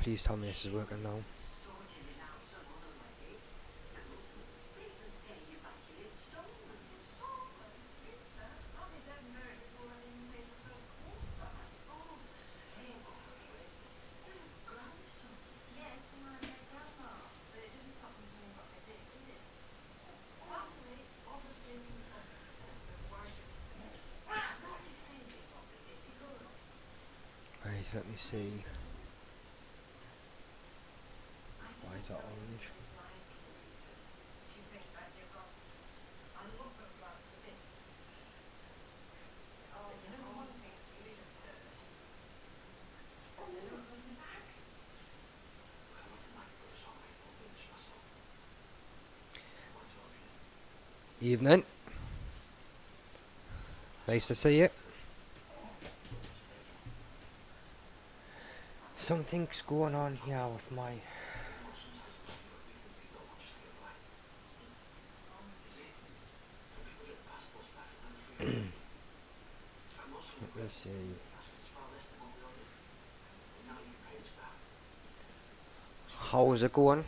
please tell me this is working now. Right, let me see. Why is that orange? Evening. Nice to see you. Something's going on here with my... Let me see. How's it going?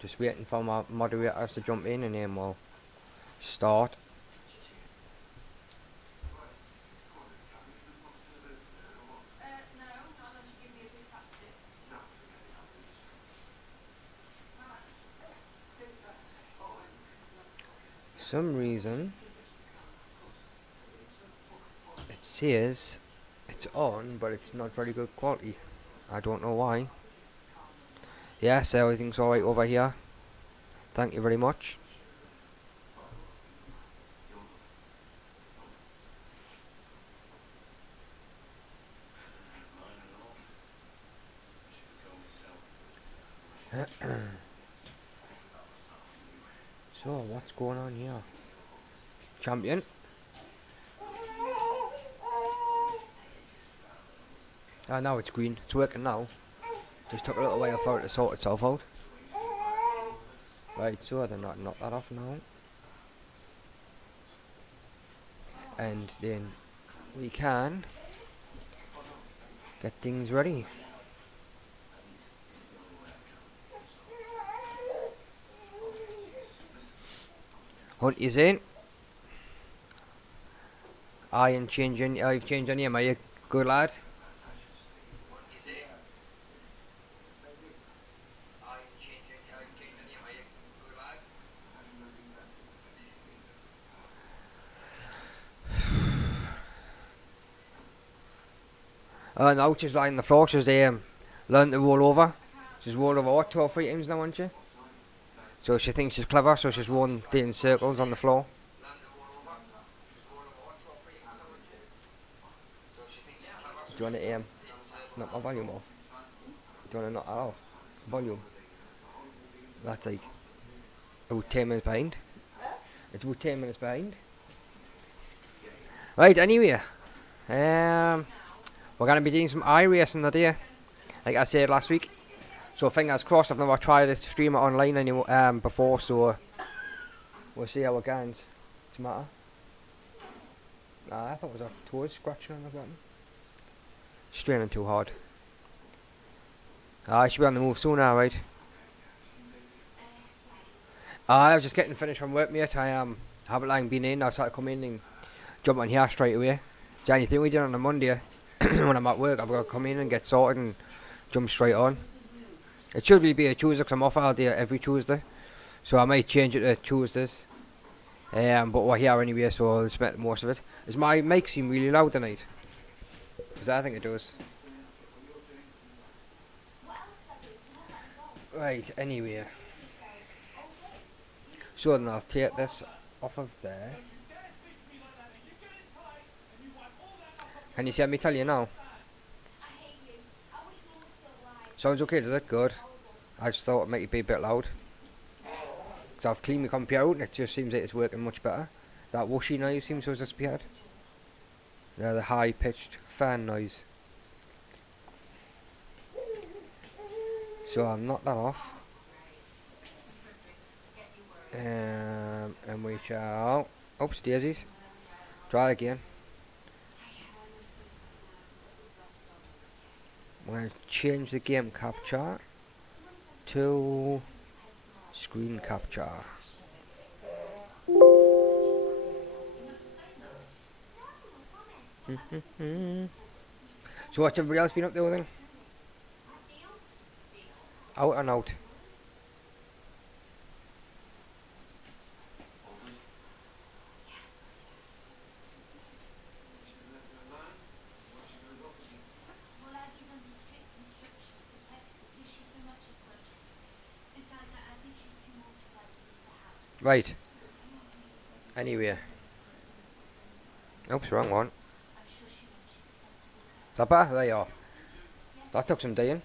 Just waiting for my moderators to jump in and then we'll start. Some reason it says it's on, but it's not very good quality. I don't know why. Yes, everything's alright over here. Thank you very much. So, what's going on here? Champion? Ah, now it's green. It's working now. Just took a little while for it to sort itself out. Right, so they're not knock that off now. And then we can get things ready. What is it? I've changed your name, are you good lad? No, she's lying on the floor, she's learned to roll over. She's rolled over what, 2 or 3 times now, hasn't she? So she thinks she's clever, so she's rolling in circles on the floor. Do you want to knock my volume off? Do you want to knock that off? Volume. That's like about 10 minutes behind. It's about 10 minutes behind. Right, anyway. We're going to be doing some iRacing today, like I said last week. So fingers crossed. I've never tried to stream it online anymore before, so we'll see how it goes. What's the matter? I thought it was a toes scratching on the button. Straining too hard. I should be on the move soon now, right? I was just getting finished from work, mate. I haven't long been in. I started coming in and jump on here straight away. The only thing we did on a Monday when I'm at work, I've got to come in and get sorted and jump straight on. It should really be a Tuesday because I'm off all day every Tuesday, so I might change it to Tuesdays. But we're here anyway, so I'll just make the most of it. Does my mic seem really loud tonight? Because I think it does. Right, anyway. So then I'll take this off of there. Can you see me tell you now? Sounds okay, does it? Good. I just thought it might be a bit loud. Because I've cleaned my computer out and it just seems like it's working much better. That whooshy noise seems to have disappeared. Yeah, the high pitched fan noise. So I'll knock that off. And we shall... Oops, daisies. Try again. I'm going to change the game capture to screen capture. So what's everybody else been up there then? Out and out. Right. Anyway. Oops, wrong one. Is that better? There you are. That took some doing.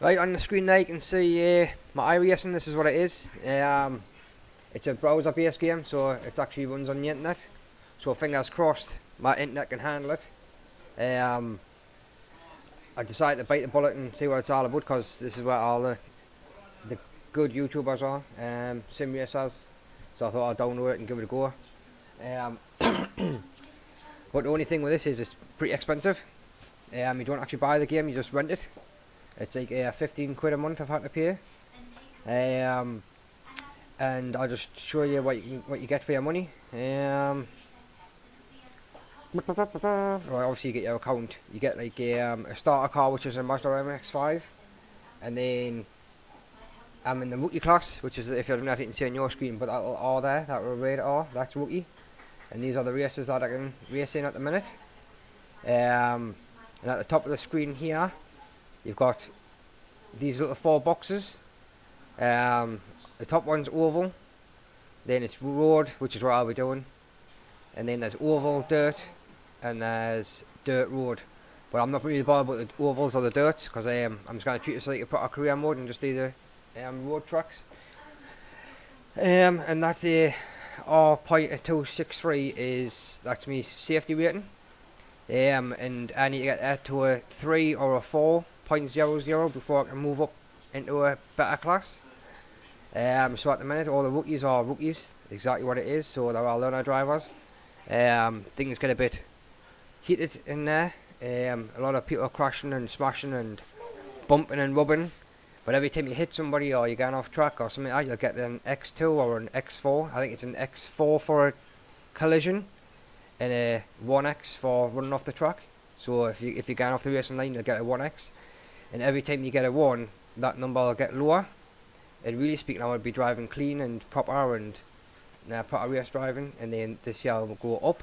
Right, on the screen there you can see my iRacing. This is what it is. It's a browser-based game, so it actually runs on the internet. So fingers crossed, my internet can handle it. I decided to bite the bullet and see what it's all about, because this is where all the good YouTubers are, sim racers. So I thought I'd download it and give it a go. But the only thing with this is it's pretty expensive. You don't actually buy the game, you just rent it. It's like 15 quid a month I've had to pay. And I'll just show you what you get for your money. Well, obviously you get your account. You get like a starter car, which is a Mazda MX-5, and then I'm in the rookie class, which is, if you don't know if you can see on your screen, but that little R there, that little red R, that's rookie. And these are the races that I can race in at the minute. And at the top of the screen here, you've got these little 4 boxes. The top one's oval, then it's road, which is what I'll be doing, and then there's oval, dirt, and there's dirt, road. But I'm not really bothered about the ovals or the dirts, because I'm just going to treat it like a proper career mode and just do the road tracks. And that's the R.263 is, that's me safety rating. And I need to get that to a 3 or a 4.00 before I can move up into a better class. So at the minute all the rookies are rookies, exactly what it is, so they're all learner drivers. Things get a bit heated in there. A lot of people are crashing and smashing and bumping and rubbing, but every time you hit somebody or you're going off track or something like that, you'll get an X2 or an X4. I think it's an X4 for a collision and a 1X for running off the track. So if you're going off the racing line, you'll get a 1X, and every time you get a 1, that number will get lower. And really speaking, I would be driving clean and proper and proper race driving, and then this year I will go up,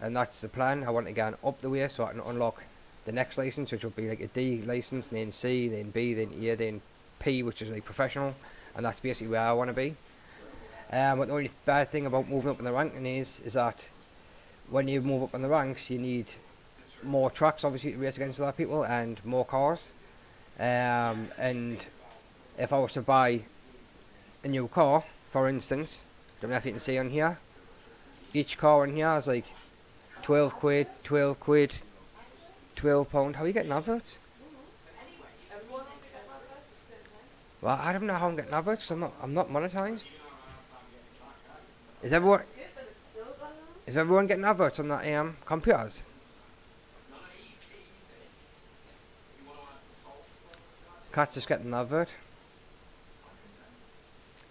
and that's the plan. I want to go up the way so I can unlock the next license, which will be like a D license, and then C, then B, then E, then P, which is like professional, and that's basically where I want to be. But the only bad thing about moving up in the ranking is that when you move up in the ranks, you need more tracks, obviously, to race against other people, and more cars. And if I was to buy a new car, for instance, don't know if you can see on here, each car in here is like 12 quid, 12 quid, 12 pound. How are you getting adverts? Well, I don't know how I'm getting adverts, because I'm not monetized. Is everyone getting adverts on that computers? Cat's just getting an advert.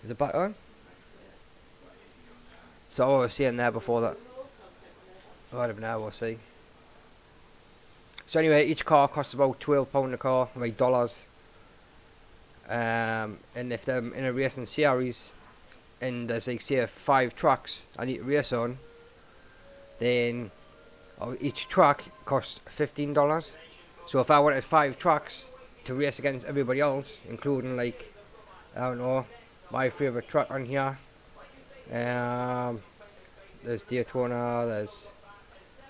Is it back on? So I was seeing there before that. I don't know, we'll see. So anyway, each car costs about £12 a car, like dollars. And if they're in a racing series, and there's like say 5 tracks I need to race on, then each track costs $15. So if I wanted 5 tracks to race against everybody else, including like, I don't know, my favourite track on here, there's Daytona, there's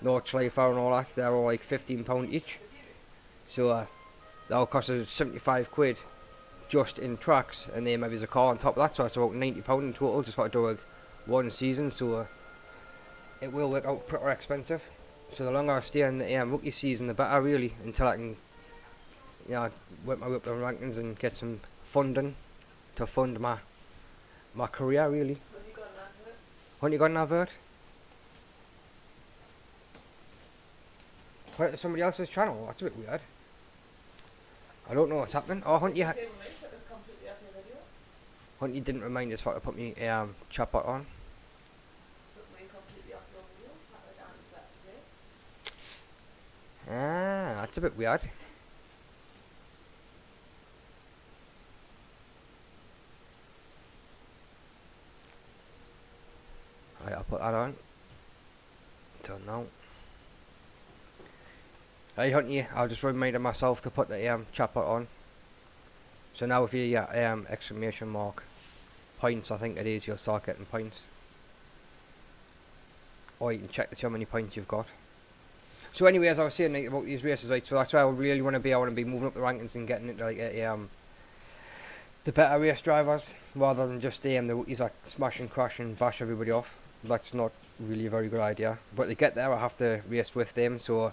Nordschleifer and all that, they're all like £15 each. So that'll cost us 75 quid just in tracks, and then maybe there's a car on top of that, so it's about £90 in total just for doing one season. So it will work out pretty expensive. So the longer I stay in the rookie season, the better, really, until I can, work my way up the rankings and get some funding to fund my career, really. Haven't you got an advert? Put it to somebody else's channel. That's a bit weird. I don't know what's happening. Oh, Hunty didn't remind us to put me chat bot on. Ah, that's a bit weird. Right, I'll put that on. Don't know. Hey Hunty, I'll just remind myself to put the chat bot on. So now if you exclamation mark points, I think it is, you'll start getting points. Or you can check to see how many points you've got. So anyway, as I was saying like, about these races, right, so that's where I really want to be. I want to be moving up the rankings and getting into like the better race drivers, rather than just the rookies like smash and crash and bash everybody off. That's not really a very good idea. But to get there, I have to race with them. So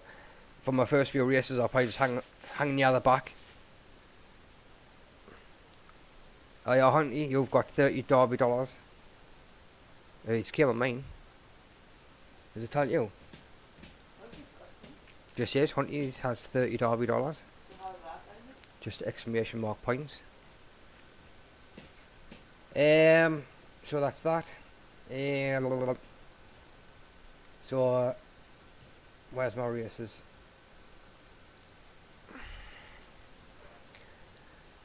for my first few races, I'll probably just hang near the back. Oh yeah, Hunty, you've got $30 Darby. It's came on mine. Does it tell you? Just says Hunty has $30 Darby. Just exclamation mark points. So that's that. So where's my races?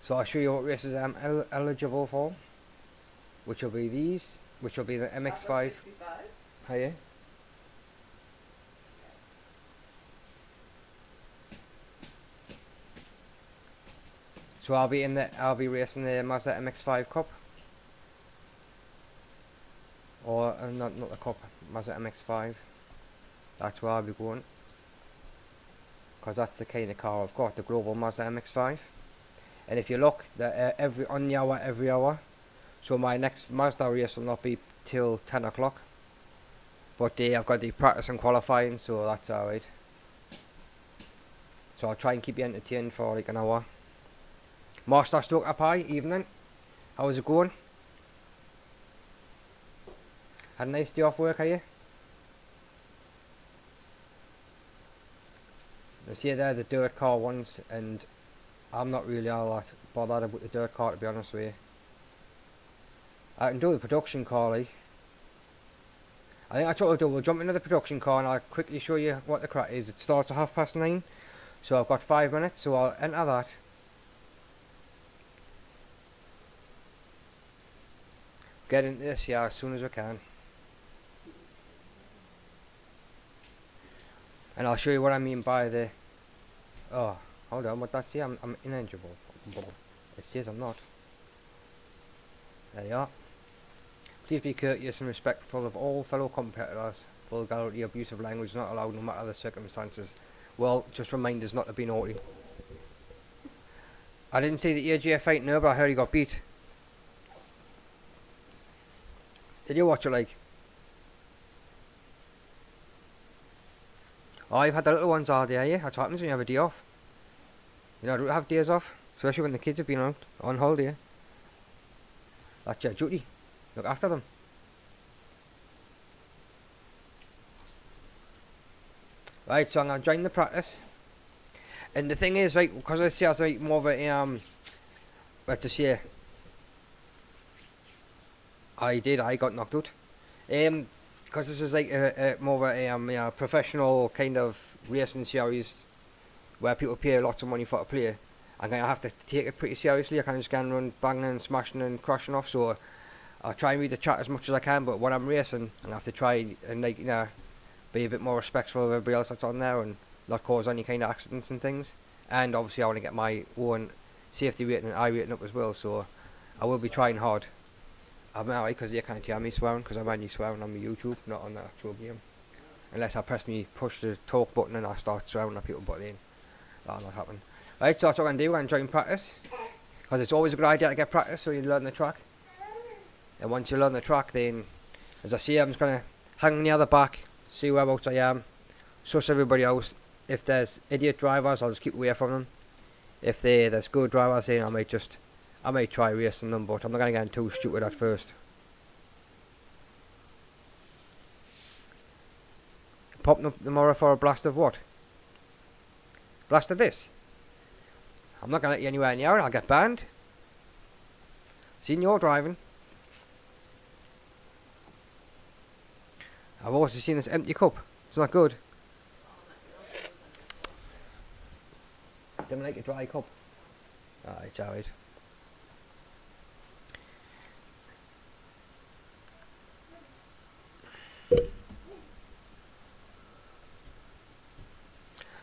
So I'll show you what races I'm eligible for, which will be these, which will be the MX5. Hiya. So I'll be racing the Mazda MX5 Cup, or not the Cup, Mazda MX5. That's where I'll be going, because that's the kind of car I've got, the global Mazda MX5. And if you look, every hour. So my next Mazda race will not be till 10 o'clock. But I've got the practice and qualifying, so that's alright. So I'll try and keep you entertained for like an hour. Master Stoker Pie, evening. How's it going? Had a nice day off work, are you? I see there the dirt car ones, and I'm not really all that bothered about the dirt car, to be honest with you. I can do the production car, like. I think that's what we'll do. We'll jump into the production car and I'll quickly show you what the crack is. It starts at 9:30, so I've got 5 minutes, so I'll enter that. Get into this, yeah, as soon as we can. And I'll show you what I mean by the... Oh, hold on, what that's here? I'm ineligible. It says I'm not. There you are. Please be courteous and respectful of all fellow competitors. Vulgarity, abusive language is not allowed no matter the circumstances. Well, just reminders not to be naughty. I didn't see the AJ fight, no, but I heard he got beat. Did you watch it, like? Oh, you've had the little ones all day, yeah? That's what happens when you have a day off. You know, I don't have days off, especially when the kids have been out on holiday. That's your duty. Look after them. Right, so I'm going to join the practice. And the thing is, right, because I see I was like more of a, let's just say, I got knocked out. Because this is like a more of a professional kind of racing series where people pay lots of money for to play. I'm going to have to take it pretty seriously. I can't just go and run banging and smashing and crashing off, so I'll try and read the chat as much as I can, but when I'm racing, I have to try and, like, you know, be a bit more respectful of everybody else that's on there and not cause any kind of accidents and things. And obviously I want to get my own safety rating and I rating up as well, so I will be trying hard. I'm alright because you can't hear me swearing, because I'm only swearing on my YouTube, not on the actual game. Unless I push the talk button and I start swearing at people, but then that'll not happen. Right, so that's what I'm going to do. I'm going to join practice, because it's always a good idea to get practice so you learn the track. And once you learn the track, then, as I say, I'm just going to hang near the back, see whereabouts I am, suss everybody else. If there's idiot drivers, I'll just keep away from them. If there's good drivers, then I may try racing them, but I'm not going to get too stupid at first. Popping up tomorrow for a blast of what? Blast of this? I'm not going to let you anywhere near it, I'll get banned. Seen you're driving. I've also seen this empty cup. It's not good. Don't like a dry cup. Ah, it's alright.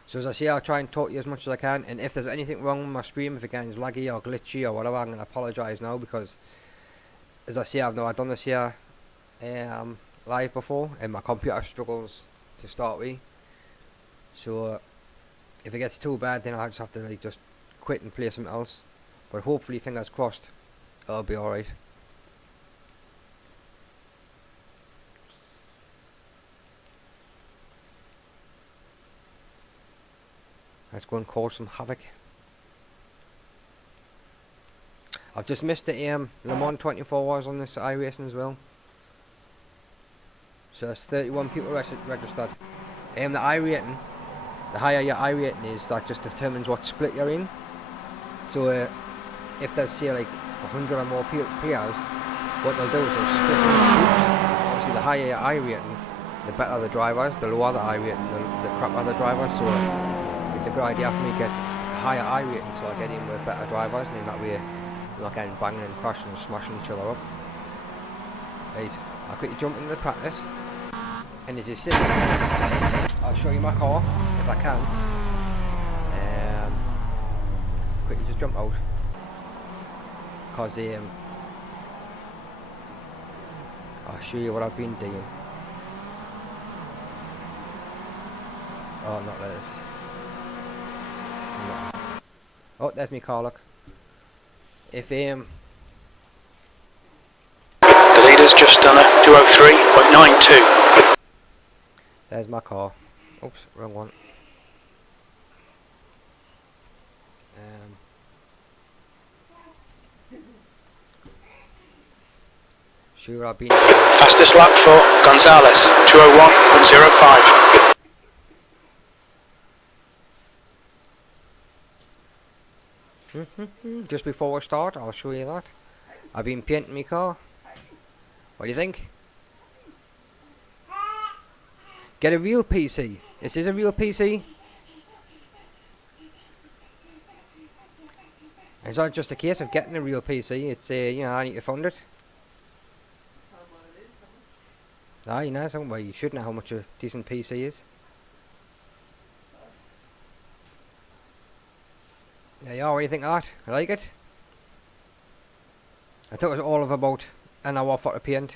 So as I say, I'll try and talk to you as much as I can, and if there's anything wrong with my stream, if it gets laggy or glitchy or whatever, I'm going to apologise now, because as I say, I've done this here live before, and my computer struggles to start with. So if it gets too bad, then I'll just have to like just quit and play something else. But hopefully, fingers crossed, it'll be alright. Let's go and cause some havoc. I've just missed the Le Mans 24 hours on this iRacing as well. So there's 31 people registered. The iRating, the higher your iRating is, that just determines what split you're in. So if there's say like 100 or more players, what they'll do is they'll split into groups. Obviously the higher your iRating, the better the drivers, the lower the iRating, the crappier the drivers. So it's a good idea for me to get higher iRating so I get in with better drivers, and then that way I'm not getting banging and crashing and smashing each other up. Right, I'll quickly jump into the practice, and as you see, I'll show you my car if I can. Quickly just jump out, because I'll show you what I've been doing. Oh, not like this. Oh, there's my car, look. If the leader's just done a 203.92. There's my car. Oops, wrong one. Sure, I've been Fastest lap for Gonzalez, 201.05. Just before we start, I'll show you that. I've been painting my car. What do you think? Get a real PC. This is a real PC. It's not just a case of getting a real PC. It's you know, I need to fund it. Ah, you know, well, you should know how much a decent PC is. There you are, what do you think of that? I like it. I thought it was all of about an hour for the paint.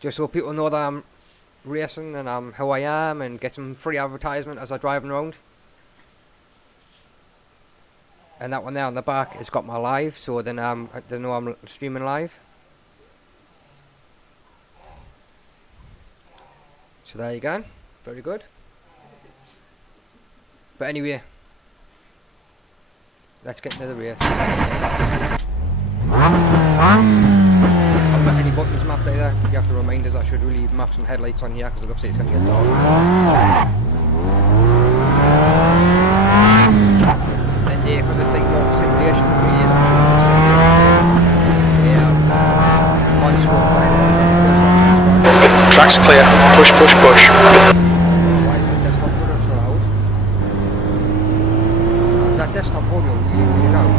Just so people know that I'm racing and I'm who I am, and get some free advertisement as I'm driving around. And that one there on the back has got my live, so then they know I'm streaming live. So there you go, very good. But anyway, let's get into the race. I've got any buttons mapped either. You have to remind us I should really map some headlights on here, because it looks like it's going to get dark. And because it's like more simulation, it is actually simulation. On score fine. Track's clear, push, push, push. Why is the desktop audio so loud? Is that desktop audio really, really loud?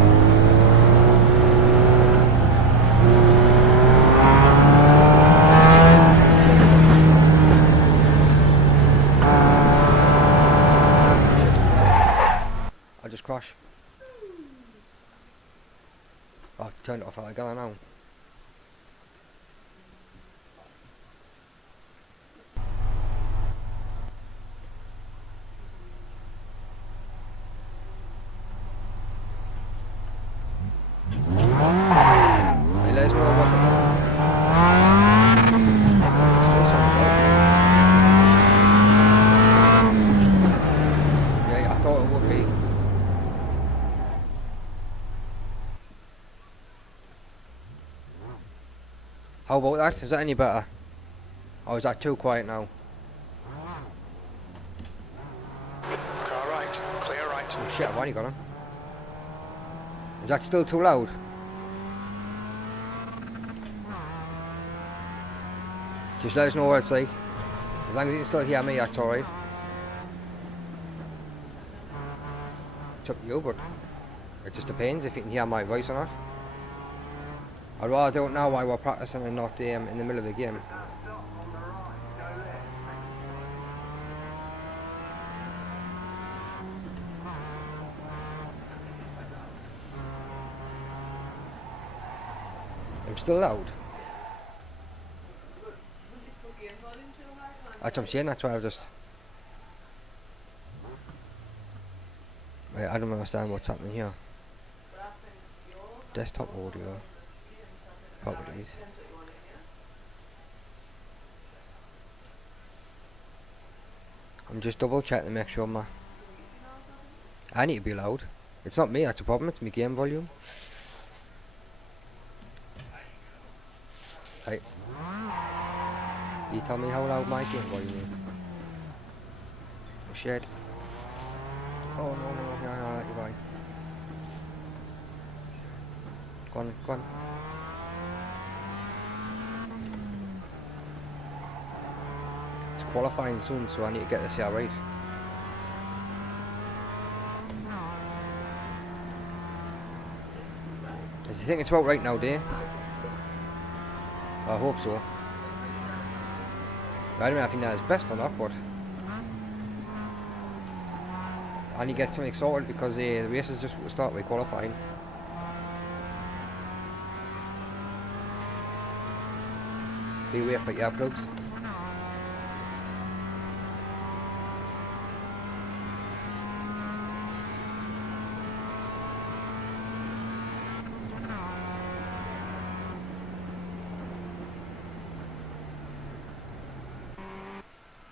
I'll just crash. I've turned it off altogether now. How about that? Is that any better? Or is that too quiet now? Car right, clear right. exit. Oh shit, I've only got him. Is that still too loud? Just let us know what it's like. As long as you can still hear me, that's alright. It's up to you, but it just depends if you can hear my voice or not. I'd rather do it now while we're practicing and not in the middle of the game. I'm still loud. That's what I'm saying, that's why I've just... Wait, I don't understand what's happening here. Desktop audio. Properties. I'm just double checking to make sure I need to be loud. It's not me, that's a problem, it's my game volume. Right. You tell me how loud my game volume is. Oh shit. Oh no, you're fine. Go on. It's qualifying soon, so I need to get this here right. Does you think it's about right now, dear? I hope so. I don't know if that's best or not, but I need to get something sorted because the race is just start with qualifying. Beware for your plugs.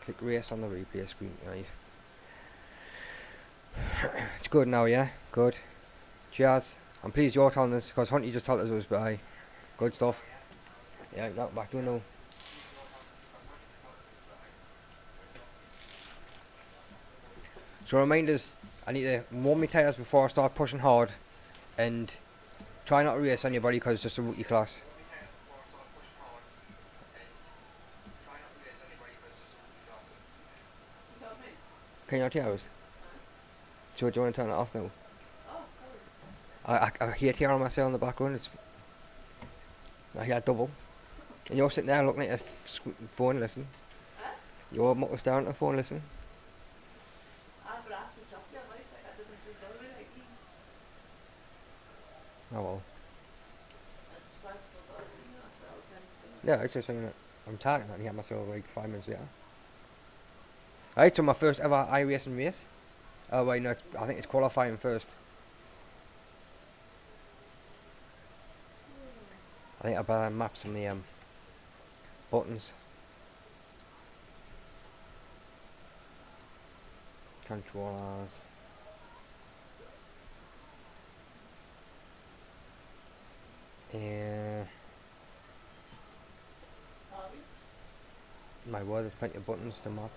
Click race on the replay screen, right. It's good now, yeah? Good. Cheers. I'm pleased you're telling us, because Hunty just told us it was by. Good stuff. Yeah, not back to it now. So reminders, I need to warm my tyres before I start pushing hard, and try not to race on your body because it's just a rookie class. Can you not hear us? So do you want to turn it off now? I hate hearing myself in the background. I hear double. And you're sitting there looking at your phone, listen. You're staring at the phone, listen. Oh well. Yeah, it's just saying that I'm tired and I hear myself like 5 minutes later. Right, so my first ever iRacing race. Oh wait, no, I think it's qualifying first. I think I better map some of the buttons. Controllers. My word, there's plenty of buttons to map.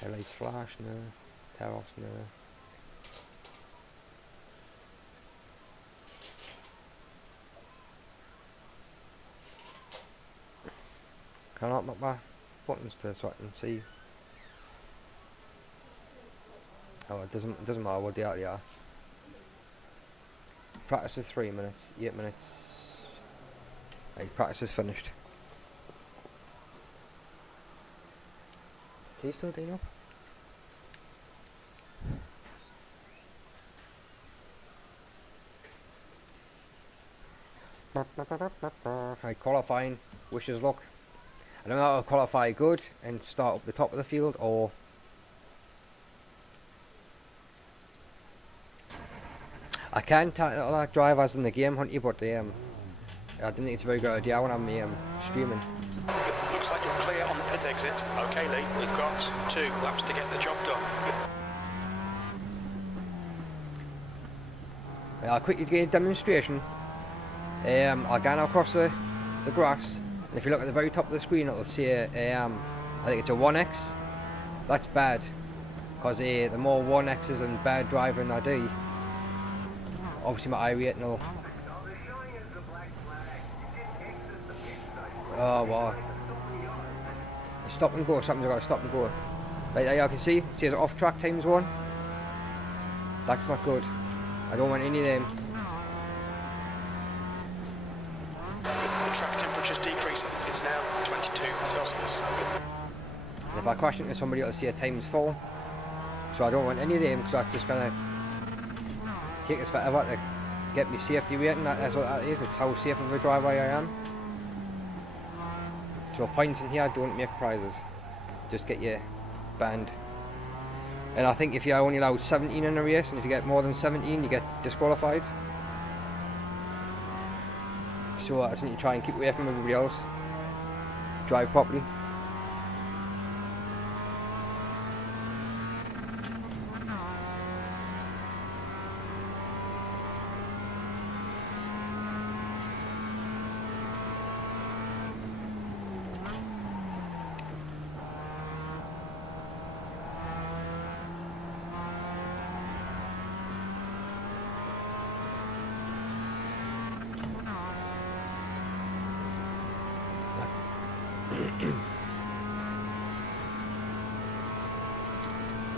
Headlights flash, no. Power offs, no. Can I map my buttons so I can see? Oh, it doesn't matter what they actually are. Practice is 3 minutes, 8 minutes. Hey, practice is finished. Is he still doing up? Right, qualifying. Wish us luck. I don't know how to qualify good and start up the top of the field, or I can title that drivers in the game, Hunty, but I didn't think it's a very good idea when I'm streaming. Looks like you're clear on the pit exit. Okay, Lee, we've got 2 laps to get the job done. I'll quickly give you a demonstration. I'll go across the grass, And if you look at the very top of the screen, it'll say I think it's a 1x. That's bad, because the more 1x's and bad driving I do, obviously my iRating will. Oh wow. Stop and go, something's got to stop and go. Like there you can see, it says off track times 1. That's not good. I don't want any of them. The track temperature's decreasing. It's now 22 Celsius. And if I crash into somebody, it'll say times 4. So I don't want any of them, because that's just gonna take us forever to get me safety rating. That's what that is. It's how safe of a driver I am. So points in here don't make prizes. Just get you banned. And I think if you're only allowed 17 in a race, and if you get more than 17, you get disqualified. So I just need to try and keep away from everybody else. Drive properly.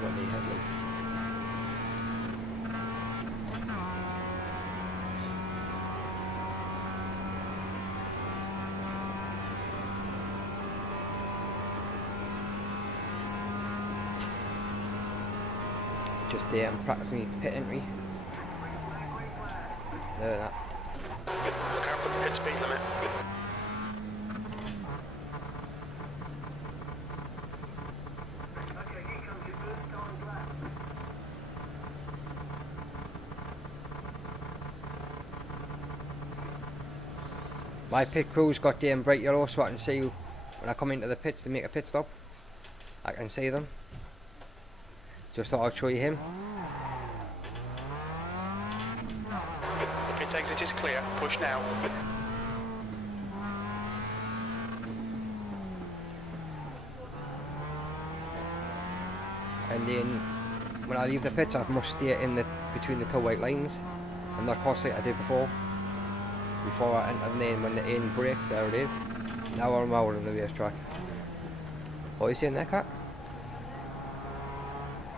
What the headlights. Just practicing pit entry. There, that. Look out for the pit speed limit. My pit crew's got bright yellow, so I can see when I come into the pits to make a pit stop. I can see them. Just thought I'd show you him. The pit exit is clear. Push now. And then when I leave the pits, I must stay in between the two white lines and not cross like I did before I enter. And then when the end breaks, there it is. Now I'm out on the racetrack. What are you saying there, Cat?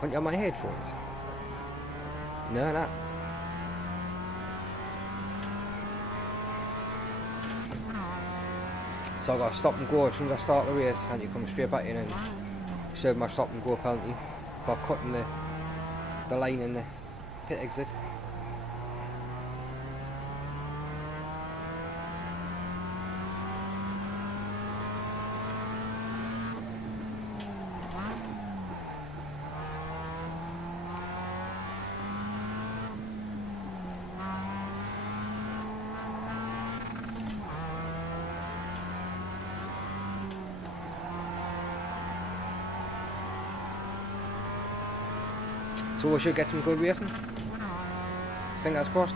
Want you on my headphones? No, no. So I got to stop and go as soon as I start the race, and you come straight back in and serve my stop and go penalty for cutting the line in the pit exit. So we should get some good racing. Fingers crossed.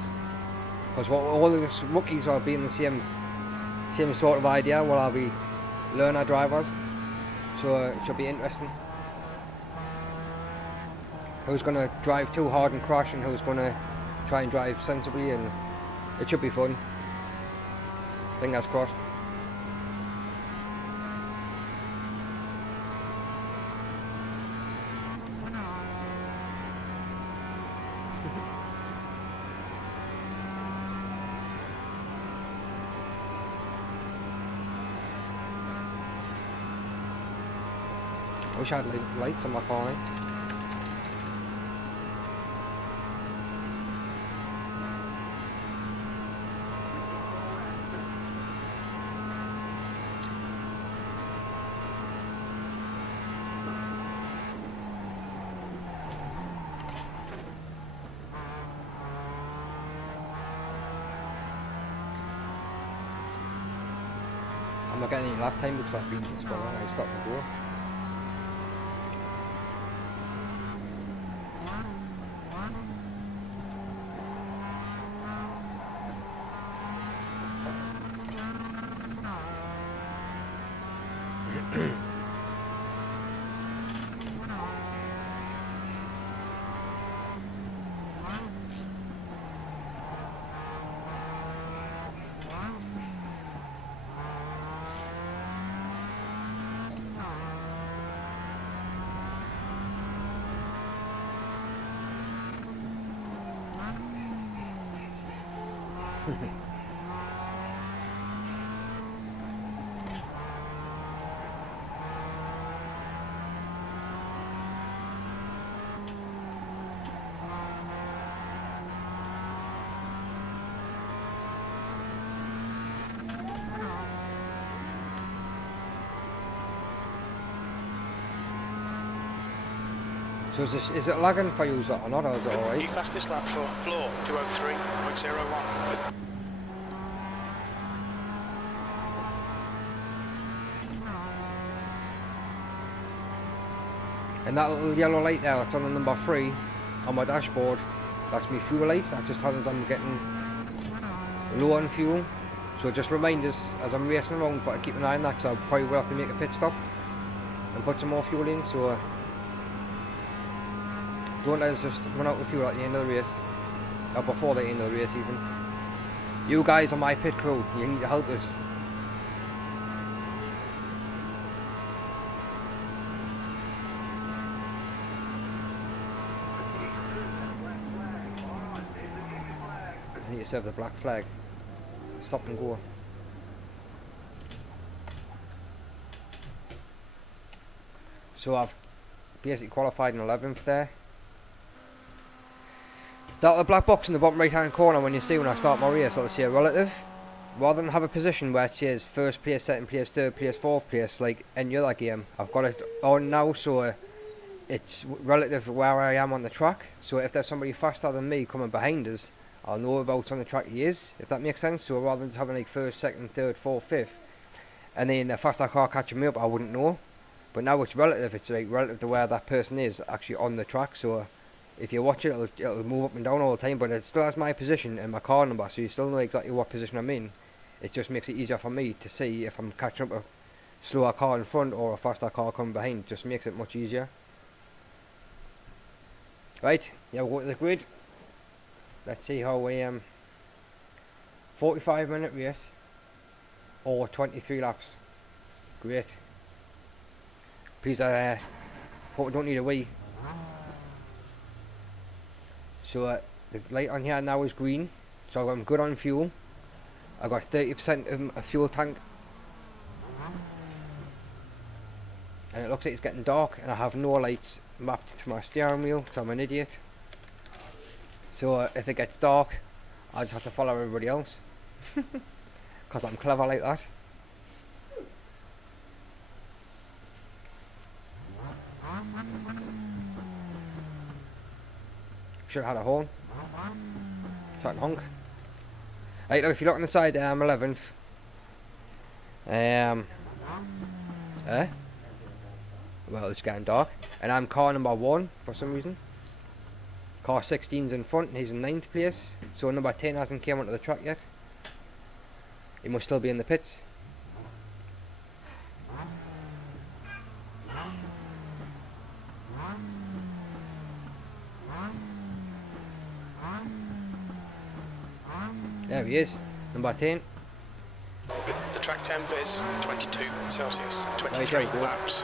Because all the rookies will be in the same sort of idea. Well, I'll be learner drivers. So it should be interesting. Who's going to drive too hard and crash, and who's going to try and drive sensibly, and it should be fun. Fingers crossed. I wish I had lights on my car. I'm not getting any lap time because I've been to square and I stopped and go. So is it lagging for you or not, or is it alright? New fastest lap for floor 2:03.01. And that little yellow light there, that's on the number 3 on my dashboard. That's my fuel light. That just tells us I'm getting low on fuel. So just remind us as I'm racing around to keep an eye on that, because I probably will have to make a pit stop and put some more fuel in. So don't let us just run out of fuel at the end of the race, or before the end of the race even. You guys are my pit crew, you need to help us. I need to serve the black flag. Stop and go. So I've basically qualified in 11th there. That little black box in the bottom right hand corner, when I start my race, it'll say a relative. Rather than have a position where it says first place, second place, third place, fourth place like any other game, I've got it on now, so it's relative to where I am on the track. So if there's somebody faster than me coming behind us, I'll know about on the track he is, if that makes sense. So rather than just having like first, second, third, fourth, fifth, and then a faster car catching me up, I wouldn't know. But now it's relative, it's like relative to where that person is actually on the track. So if you watch it, it'll move up and down all the time, but it still has my position and my car number, so you still know exactly what position I'm in. It just makes it easier for me to see if I'm catching up a slower car in front or a faster car coming behind. Just makes it much easier. Right, yeah, we'll go to the grid. Let's see how we 45-minute race or 23 laps. Great. Please, hope we don't need a wee. So the light on here now is green, so I'm good on fuel. I've got 30% of a fuel tank, and it looks like it's getting dark, and I have no lights mapped to my steering wheel, so I'm an idiot. So if it gets dark, I just have to follow everybody else, because I'm clever like that. Should have had a horn. Try and honk. Right, look, if you look on the side, I'm 11th. Well, it's getting dark. And I'm car number 1 for some reason. Car 16's in front, and he's in 9th place. So number 10 hasn't came onto the track yet. He must still be in the pits. There he is, number 10. The track temp is 22 Celsius, 23 Right, laps.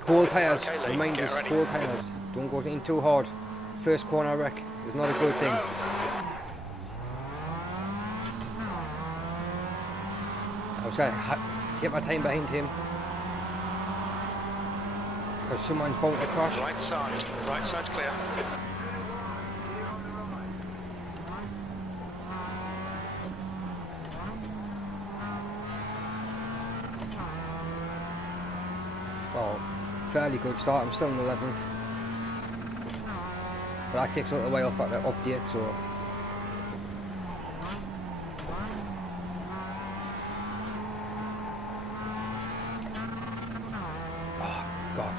Cold tyres, Okay, Lee, remind get us, ready. cold tyres. Don't go in too hard. First corner wreck is not a good thing. I was going to take my time behind him, because someone's bound to crash. Right side's clear. Well, fairly good start. I'm still in 11th, but that takes a little while for it to update, so oh god.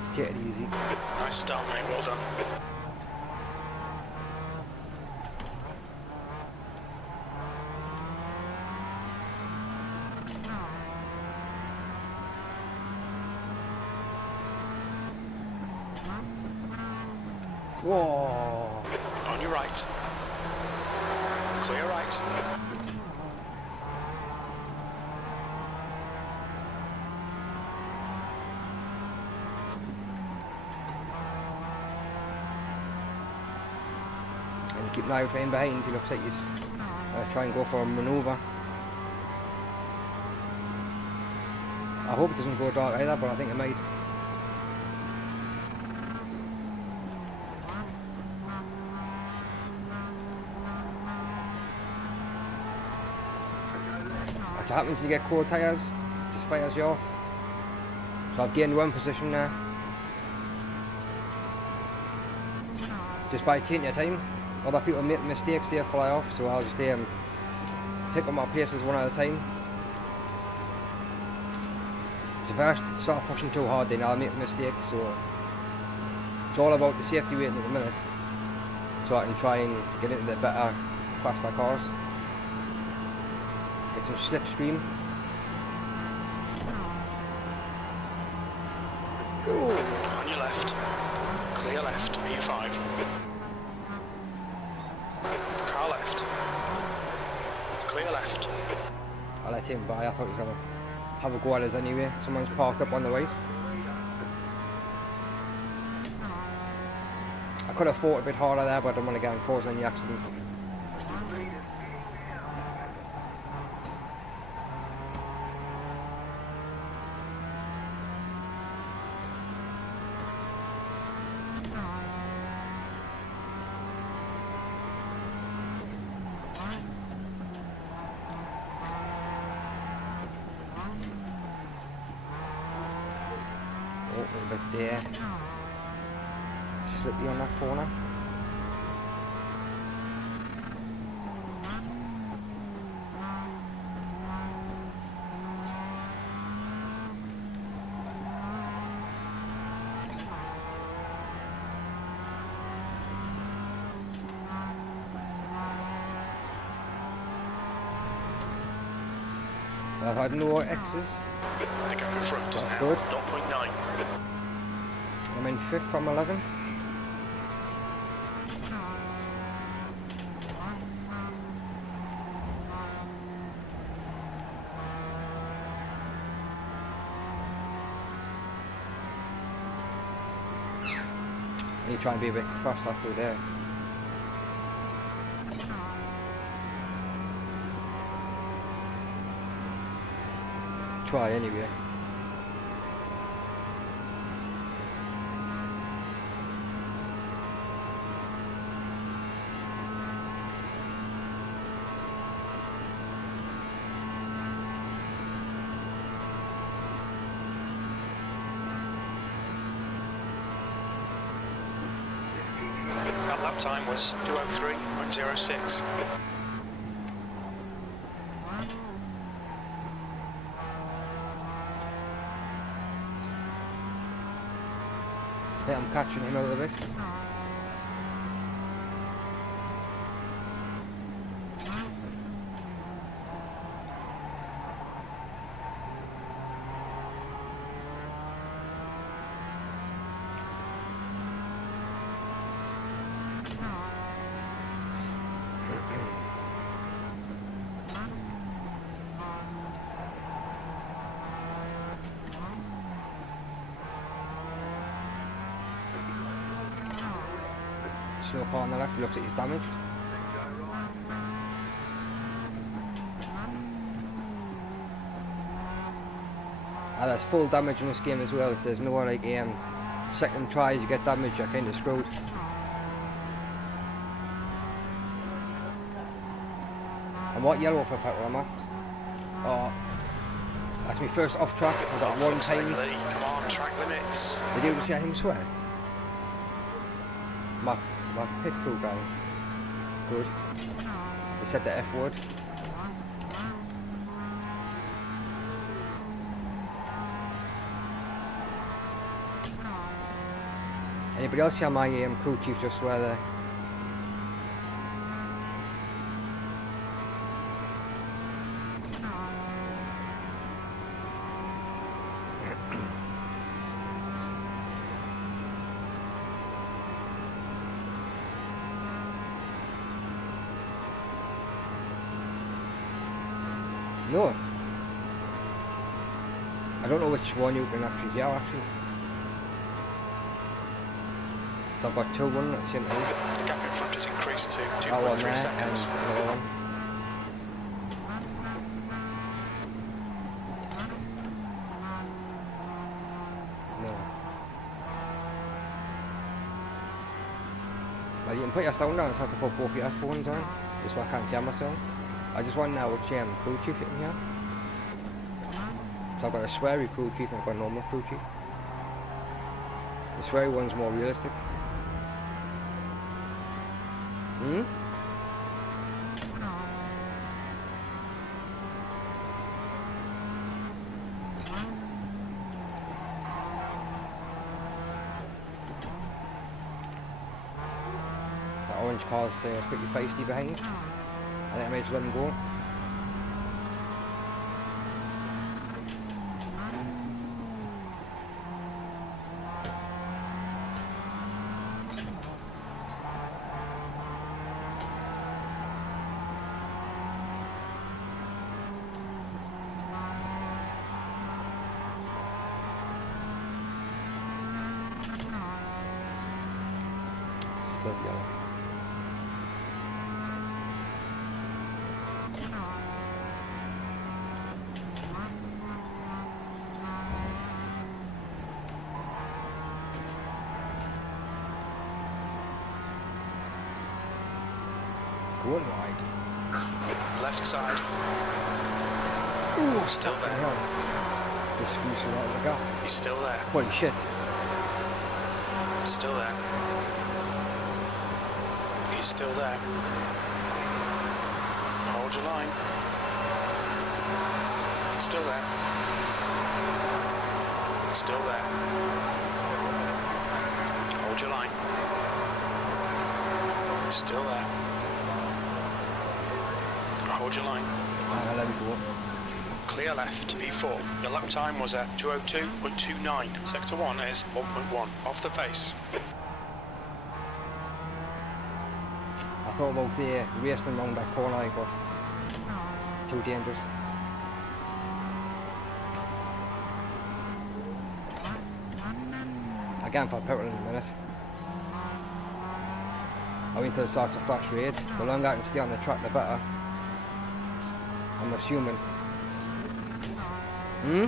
Just take it easy. Nice start, mate, well done. Whoa! On your right. Clear right. And you keep an eye out for him behind. He looks like he's try and go for a manoeuvre. I hope it doesn't go dark either, but I think it might. What happens when you get cold tyres? It just fires you off. So I've gained one position now. Just by taking your time. Other people make mistakes, they fly off, so I'll just pick up my paces one at a time. If I start pushing too hard, then I'll make a mistake, so it's all about the safety rating at the minute, so I can try and get into the better, faster cars. Get some slipstream. Go! On your left. Clear left. E5. Car left. Clear left. I let him by, I thought he was going to have a go at us anyway. Someone's parked up on the right. I could have fought a bit harder there, but I don't want to get and cause any accidents. Oh, a little bit there. Slippy on that corner. I've had no X's. The gap in front is That's now good. 0.9. I'm in 5th from 11th. You try and be a bit faster through there. Try anyway. That lap time was 2:03.06. Yeah, I'm catching him a little bit. Slow car on the left, he looks like he's damaged. There's full damage in this game as well. If there's no like second tries you get damaged, you're kind of screwed. I'm what yellow for petrol, am I? Oh, that's my first off track. I got one time. Come on, track limits. Did you just hear him swear? My pit crew guy. Good. He said the F word. Anybody else hear my crew chief just swear there? No. I don't know which one you can actually hear actually. So I've got two running at the same time. The gap in front has increased to That one 2.3 there and seconds. another one. No. Well, you can put your sound down, so I have to put both your headphones on, just so I can't hear myself. I just want to know which crew chief in here. So I've got a sweary crew chief and I've got a normal crew chief. The sweary one's more realistic. Hmm? That orange car's pretty feisty behind. I think I may just let him go. Still yellow. Going wide. Left side. Ooh, Still there. hang on. Just squeeze him out of the gap. He's still there. Holy shit. Still there. He's still there. Hold your line. Still there. Still there. Hold your line. Still there. Hold your line. Hang on, let me go. Clear left, P4. Your lap time was at 2:02.29. Sector 1 is 1.1. Off the pace. I thought about racing around that corner, but too dangerous. Again for petrol in a minute. I went to the start of flash red. The longer I can stay on the track, the better. I'm assuming. Hmm?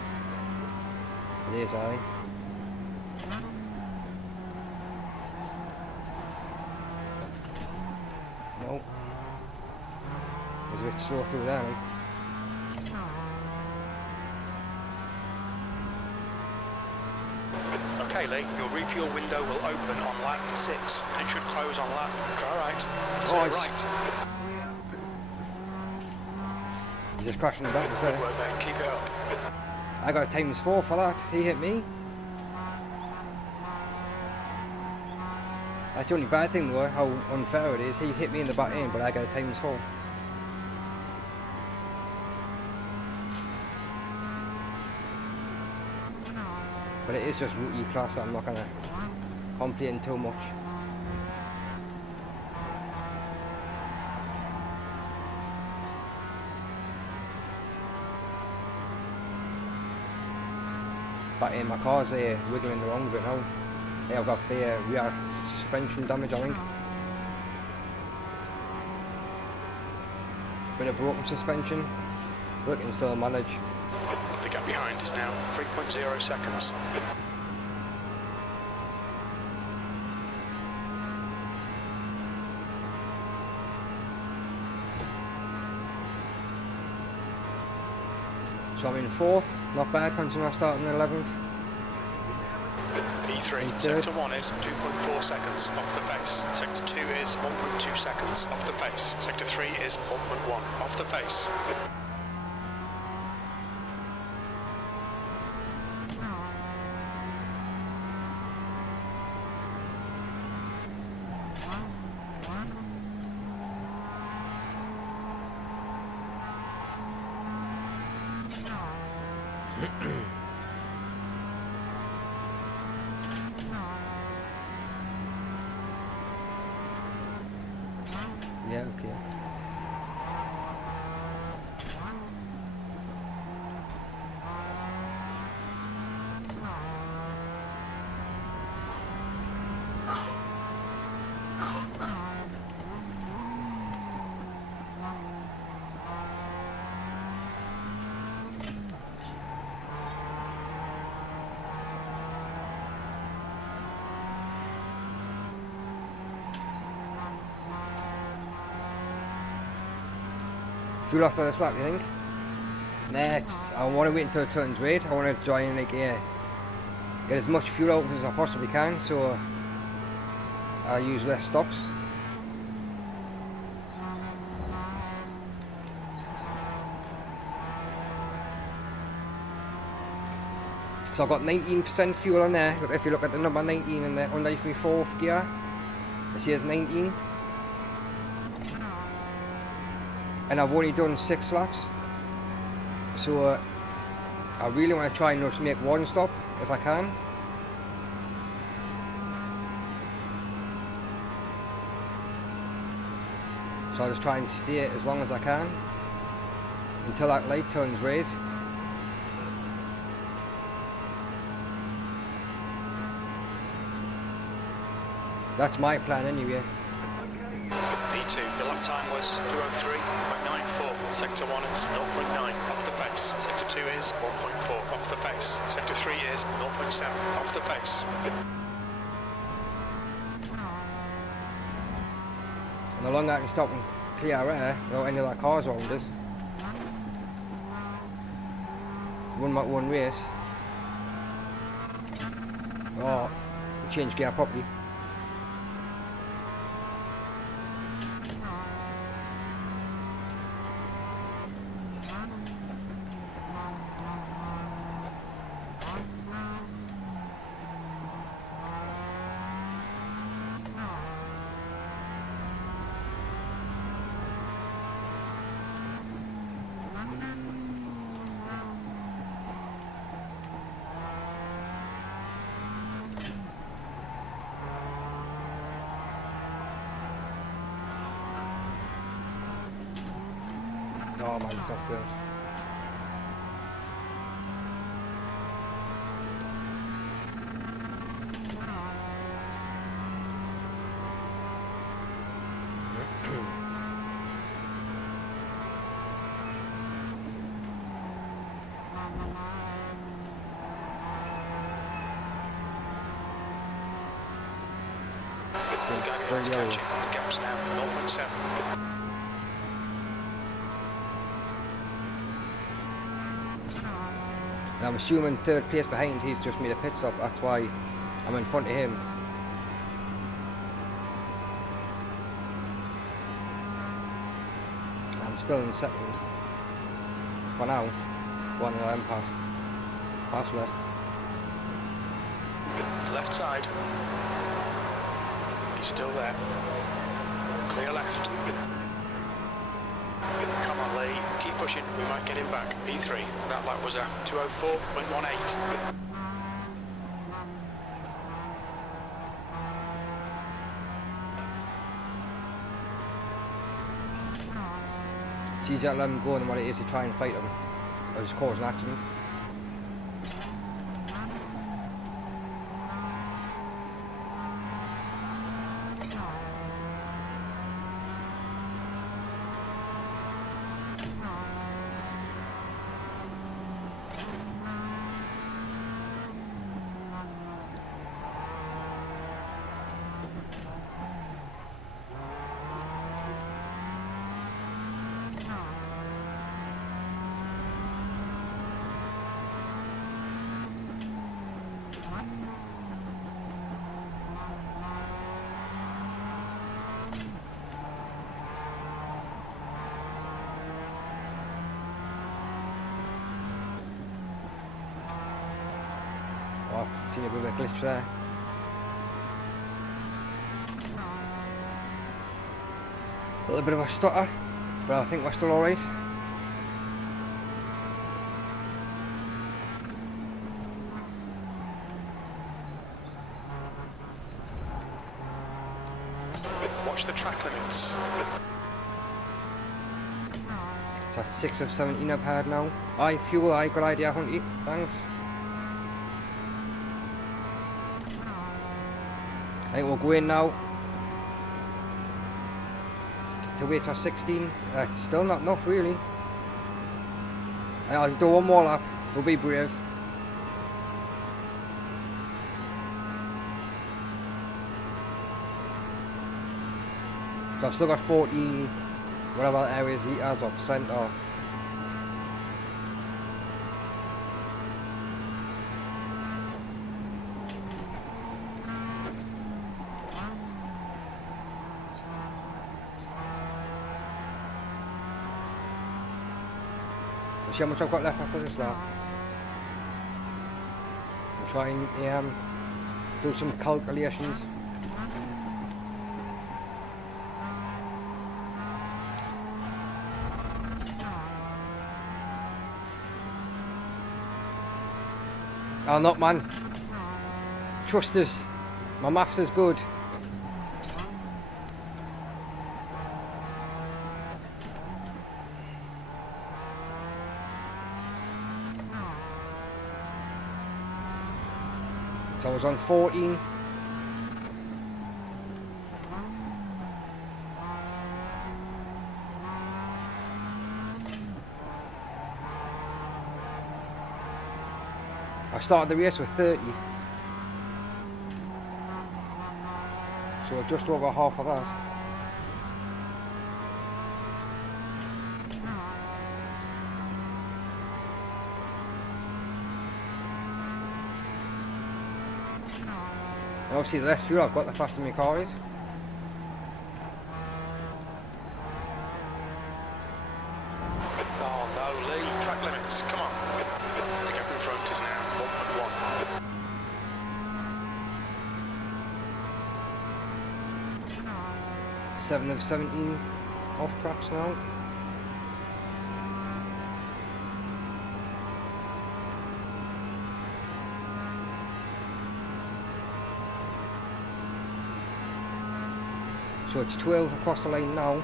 It is, aye. No. It's a bit slow through there, like. Okay, Lee, your refuel window will open on lap 6 and should close on lap. Alright. Oh, it's- Right. He's just crashing the back, Good so work, mate. Keep it up. I got ×4 for that. He hit me. That's the only bad thing though, how unfair it is. He hit me in the back end, but I got a ×4. But it is just rookie class, so I'm not gonna complain too much. But my car's wiggling around a bit now. Yeah, I've got the rear suspension damage, I think. Bit of broken suspension, but can still manage. The gap behind is now 3.0 seconds. So I'm in 4th, not bad considering I started in 11th. P3, In third. sector 1 is 2.4 seconds off the pace. Sector 2 is 1.2 seconds off the pace. Sector 3 is 1.1 off the pace. Yeah, okay. Fuel after this lap, you think? Nah, I want to wait until it turns red. I want to try and like get as much fuel out as I possibly can, so I use less stops. So I've got 19% fuel on there. Look, if you look at the number 19 in there underneath my fourth gear, it says 19. And I've only done 6 laps. So I really want to try and just make one stop if I can. So I'll just try and stay as long as I can until that light turns red. That's my plan anyway. P2, the lap time was 2:03.94. Sector 1 is 0.9 off the pace. Sector 2 is 1.4 off the pace. Sector 3 is 0.7 off the pace. And the longer I can stop and clear air without any other cars around us, run my own race. Oh, change gear properly. Oh man, it's not good. The gap's now 0.7. And I'm assuming third place behind, he's just made a pit stop, that's why I'm in front of him. I'm still in second. For now. One that I'm past. Pass left. Left side. He's still there. Clear left. Come on, Lee. Keep pushing. We might get him back. P3. That lap was at 2:04.18. See, you don't let him go than what it is to try and fight him. Or just cause an accident. I've seen a bit of a glitch there. A little bit of a stutter, but I think we're still alright. Watch the track limits. So that's 6 of 17 I've had now. Aye, fuel, aye, good idea, Hunty. Thanks. I think we'll go in now. To wait till 16. That's still not enough, really. I'll do one more lap. We'll be brave. So I've still got 14 whatever the area is, litres or percent or. We'll see how much I've got left after this lap. We'll try and do some calculations. Oh, not man. Trust us. My maths is good. So I was on 14. I started the race with 30. So just over half of that. And obviously the less fuel I've got, the faster my car is. Oh no, Lee, track limits, come on. The gap in front is now 1.1. 7 of 17 off tracks now. So it's 12 across the line now.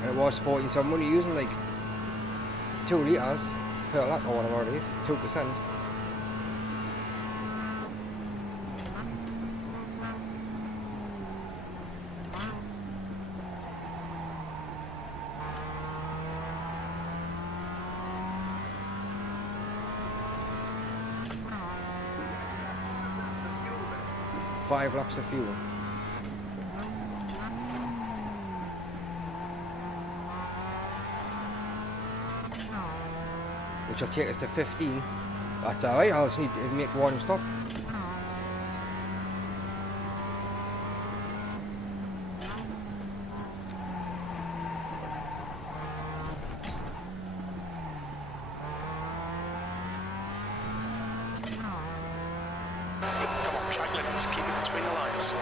And it was 14, so I'm only using like 2 litres per lap or whatever it is, 2%. Five laps of fuel. Which will take us to 15. That's alright, I'll just need to make one stop. Come on, track limits, keep it between the lines.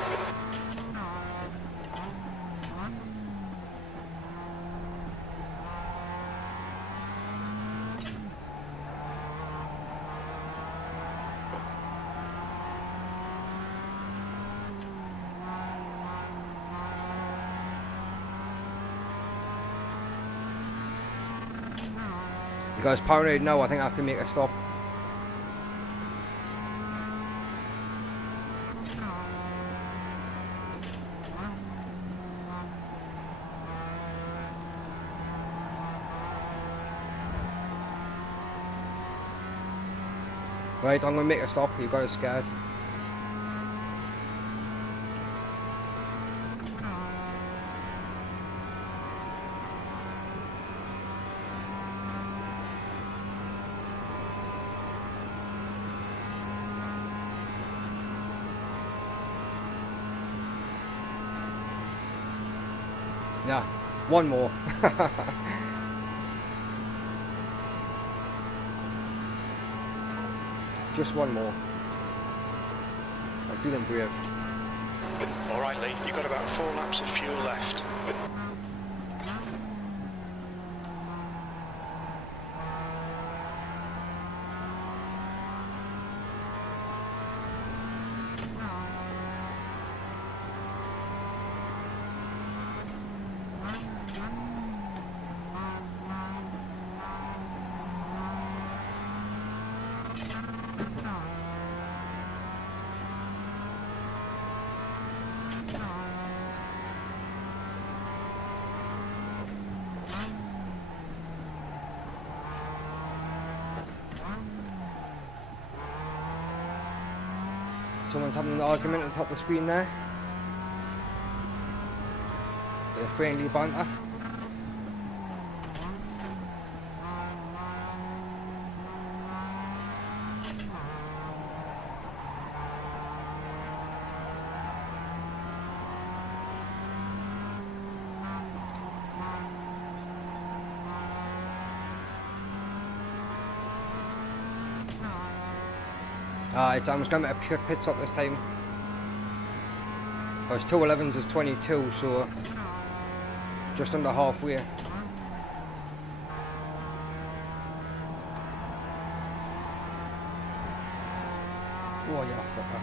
You guys paranoid now, I think I have to make a stop. Right, I'm gonna make a stop, you guys are scared. Yeah, one more. Just one more. I'm feeling brave. Alright Lee, you've got about 4 laps of fuel left. Someone's having an argument at the top of the screen there. Bit of friendly banter. Alright, so I'm just going to make a pit stop this time. Because 211s is 22, so just under halfway. Oh yeah, fucker.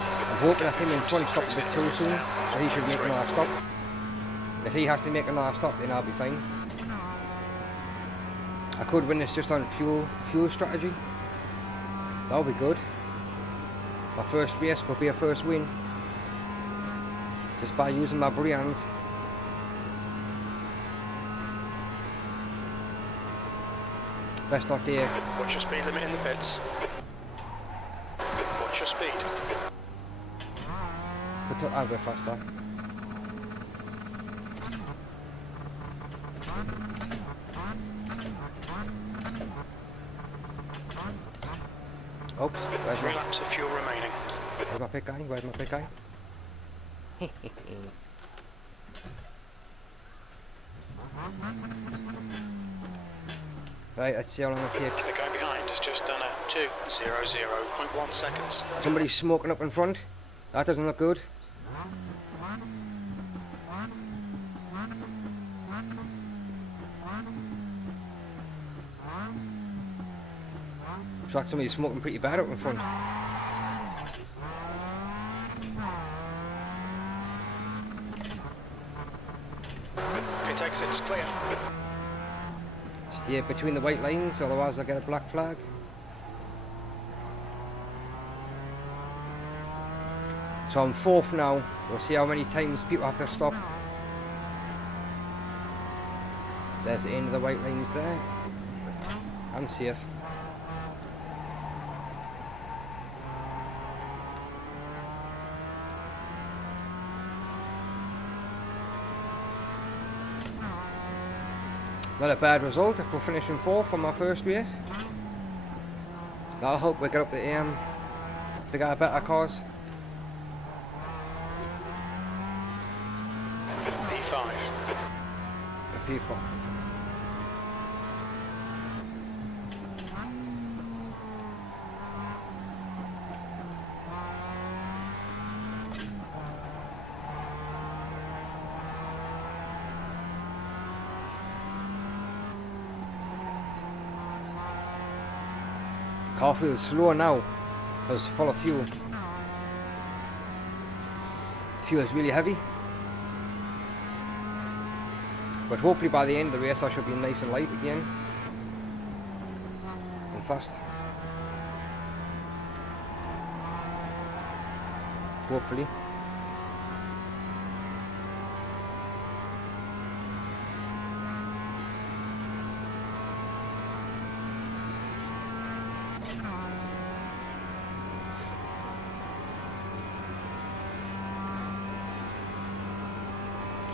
I'm hoping that him in front stopped a bit too soon, so he should make another stop. And if he has to make another stop, then I'll be fine. I could win this just on fuel strategy. That would be good. My first race could be a first win. Just by using my brands. Best not there. What's your speed limit in the pits? What's your speed? But I'll go faster. Oops, where's 3 laps of fuel remaining. my pit guy? Where's my pit guy? Right, let's see how long it takes. The guy behind has just done a 2:00.1 seconds. Somebody's smoking up in front. That doesn't look good. Looks like somebody's smoking pretty bad up in front. Pit exit's clear. Stay between the white lines, otherwise I'll get a black flag. So I'm fourth now. We'll see how many times people have to stop. There's the end of the white lines there. I'm safe. Not a bad result if we're finishing fourth on my first race. That'll help we get up the bigger, better cars. P5. A P4. Car feels slower now because full of fuel. Fuel is really heavy. But hopefully by the end of the race I should be nice and light again. And fast. Hopefully.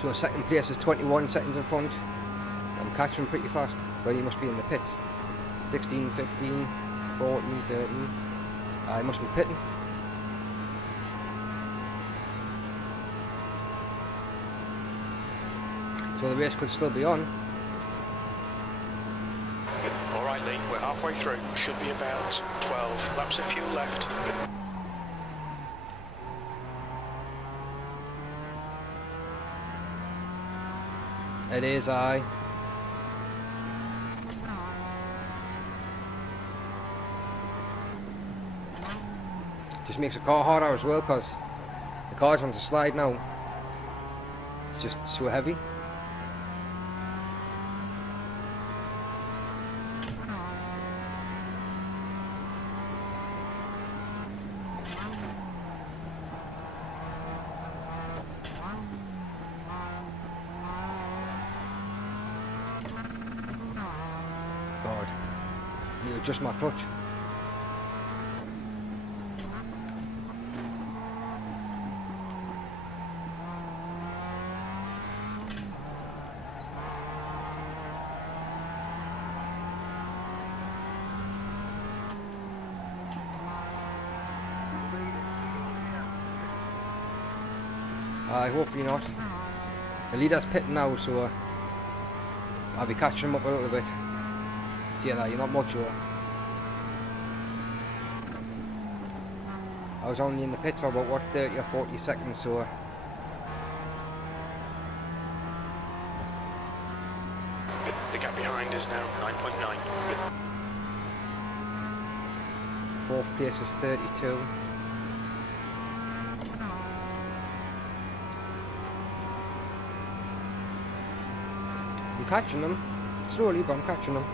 So second place is 21 seconds in front. I'm catching pretty fast. Well, you must be in the pits. 16, 15, 14, 13. I must be pitting. So the race could still be on. Alright Lee, we're halfway through. Should be about 12 laps of fuel left. It is, aye. Just makes the car harder as well because the car's on the slide now. It's just so heavy. God, need to adjust my clutch. Hopefully not. The leader's pitting now, so I'll be catching him up a little bit. See that, you're not much over. I was only in the pits for about, what, 30 or 40 seconds, so... The gap behind is now 9.9. Fourth place is 32. I'm catching them. Slowly, but I'm catching them.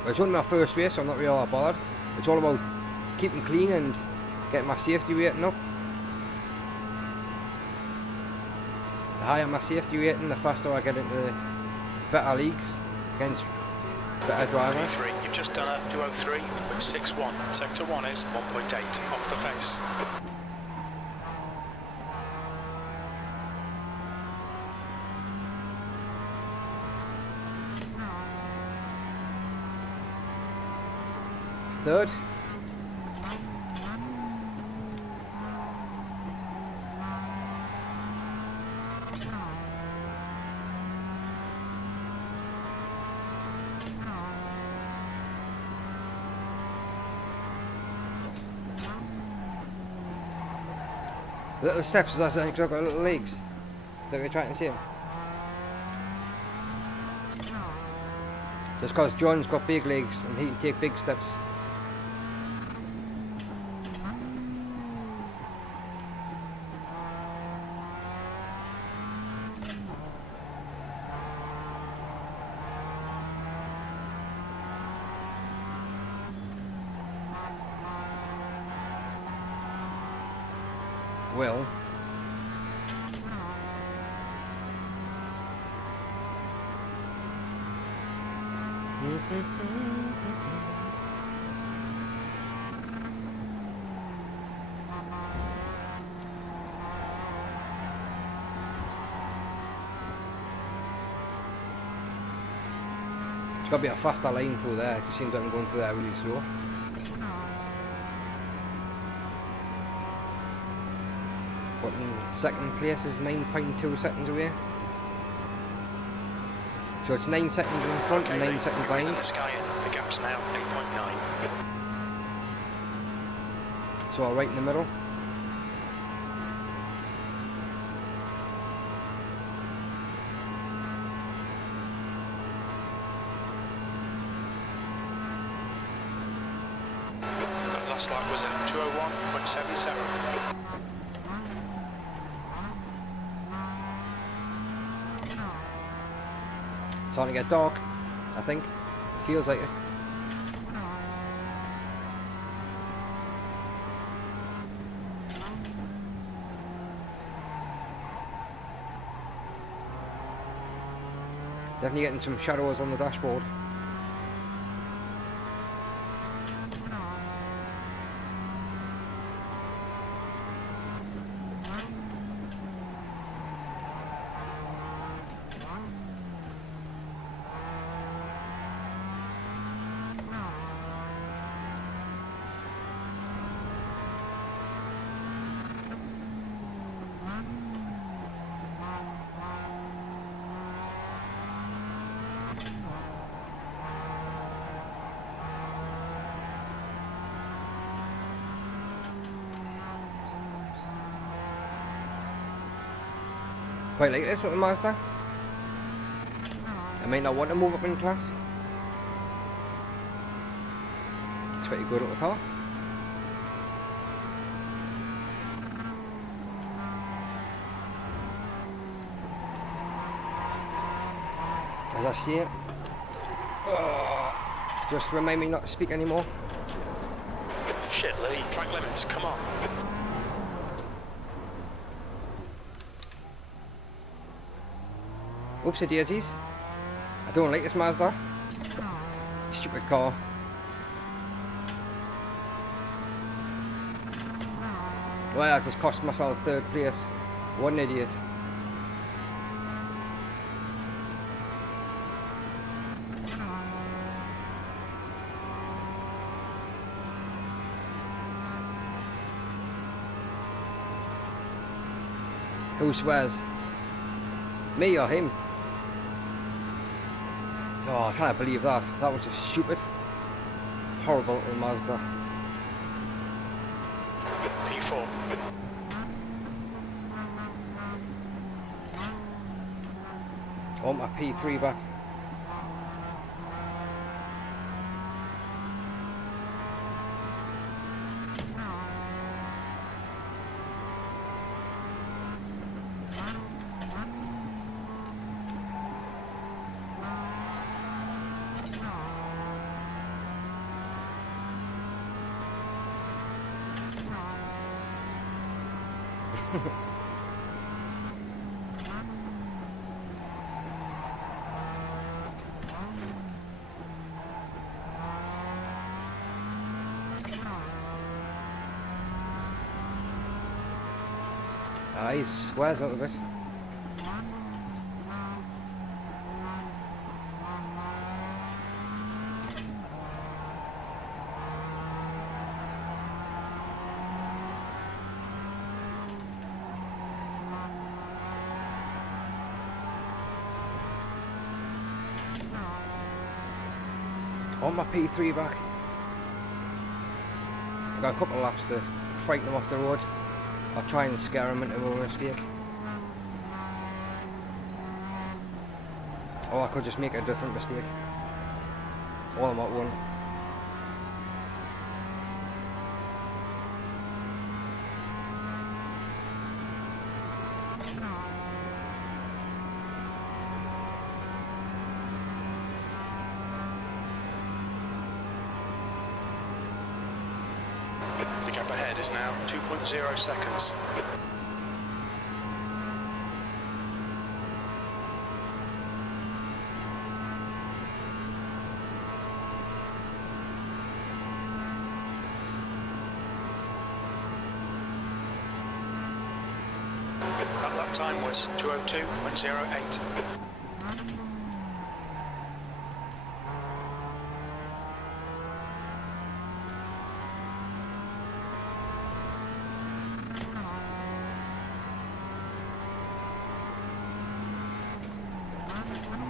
Well, it's only my first race, so I'm not really all that bothered. It's all about keeping clean and getting my safety rating up. The higher my safety rating, the faster I get into the better leagues against better drivers. 23. You've just done a 203 with 6.1. Sector 1 is 1.8 off the pace. Third. Little steps, as I said, because I've got little legs. Is that what you're trying to say? Just because John's got big legs and he can take big steps. Well, it's got to be a faster line through there. It just seems like I'm going through there really slow. But in second place is 9.2 seconds away. So it's 9 seconds in front and 9 seconds behind. The gap's now 8.9. So right in the middle. The last lap was at 201.77. Starting to get dark, I think. Feels like it. Definitely getting some shadows on the dashboard. Quite like this little Mazda. I might not want to move up in class. It's pretty good little car. As I see it. Just remind me not to speak anymore. Shit, Lee. Track limits, come on. Oopsie daisies. I don't like this Mazda. Stupid car. Well, I just cost myself third place. What an idiot. Who swears? Me or him? Oh, I can't believe that. That was just stupid. Horrible in Mazda. P4. I want my P3 back. Ah, he swears out of it. I want my P3 back. I've got a couple of laps to frighten them off the road. I'll try and scare them into a mistake. Or I could just make a different mistake. All I'm at one. The gap ahead is now 2.0 seconds. That lap time was 2:02.08.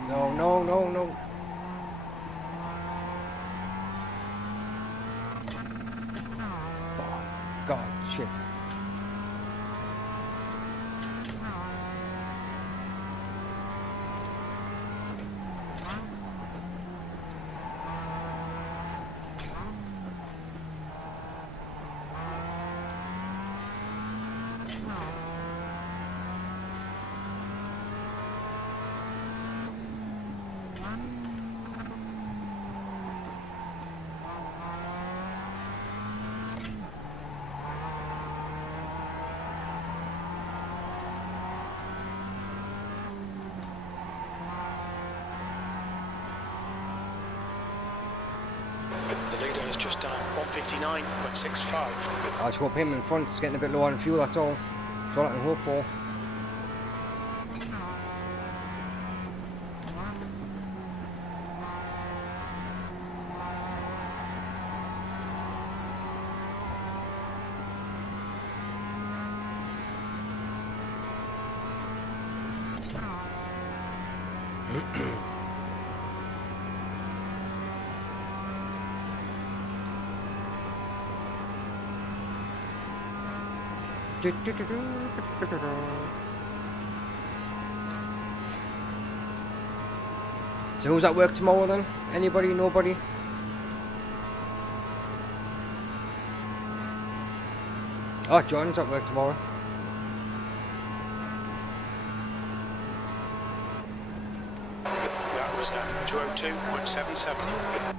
No, no, no, no. Oh, God, shit. The leader has just done a 1:59.65. I just hope him in front is getting a bit low on fuel, that's all. That's all I can hope for. So who's at work tomorrow then? Anybody? Nobody? Oh, John's at work tomorrow. That was 2:02.77.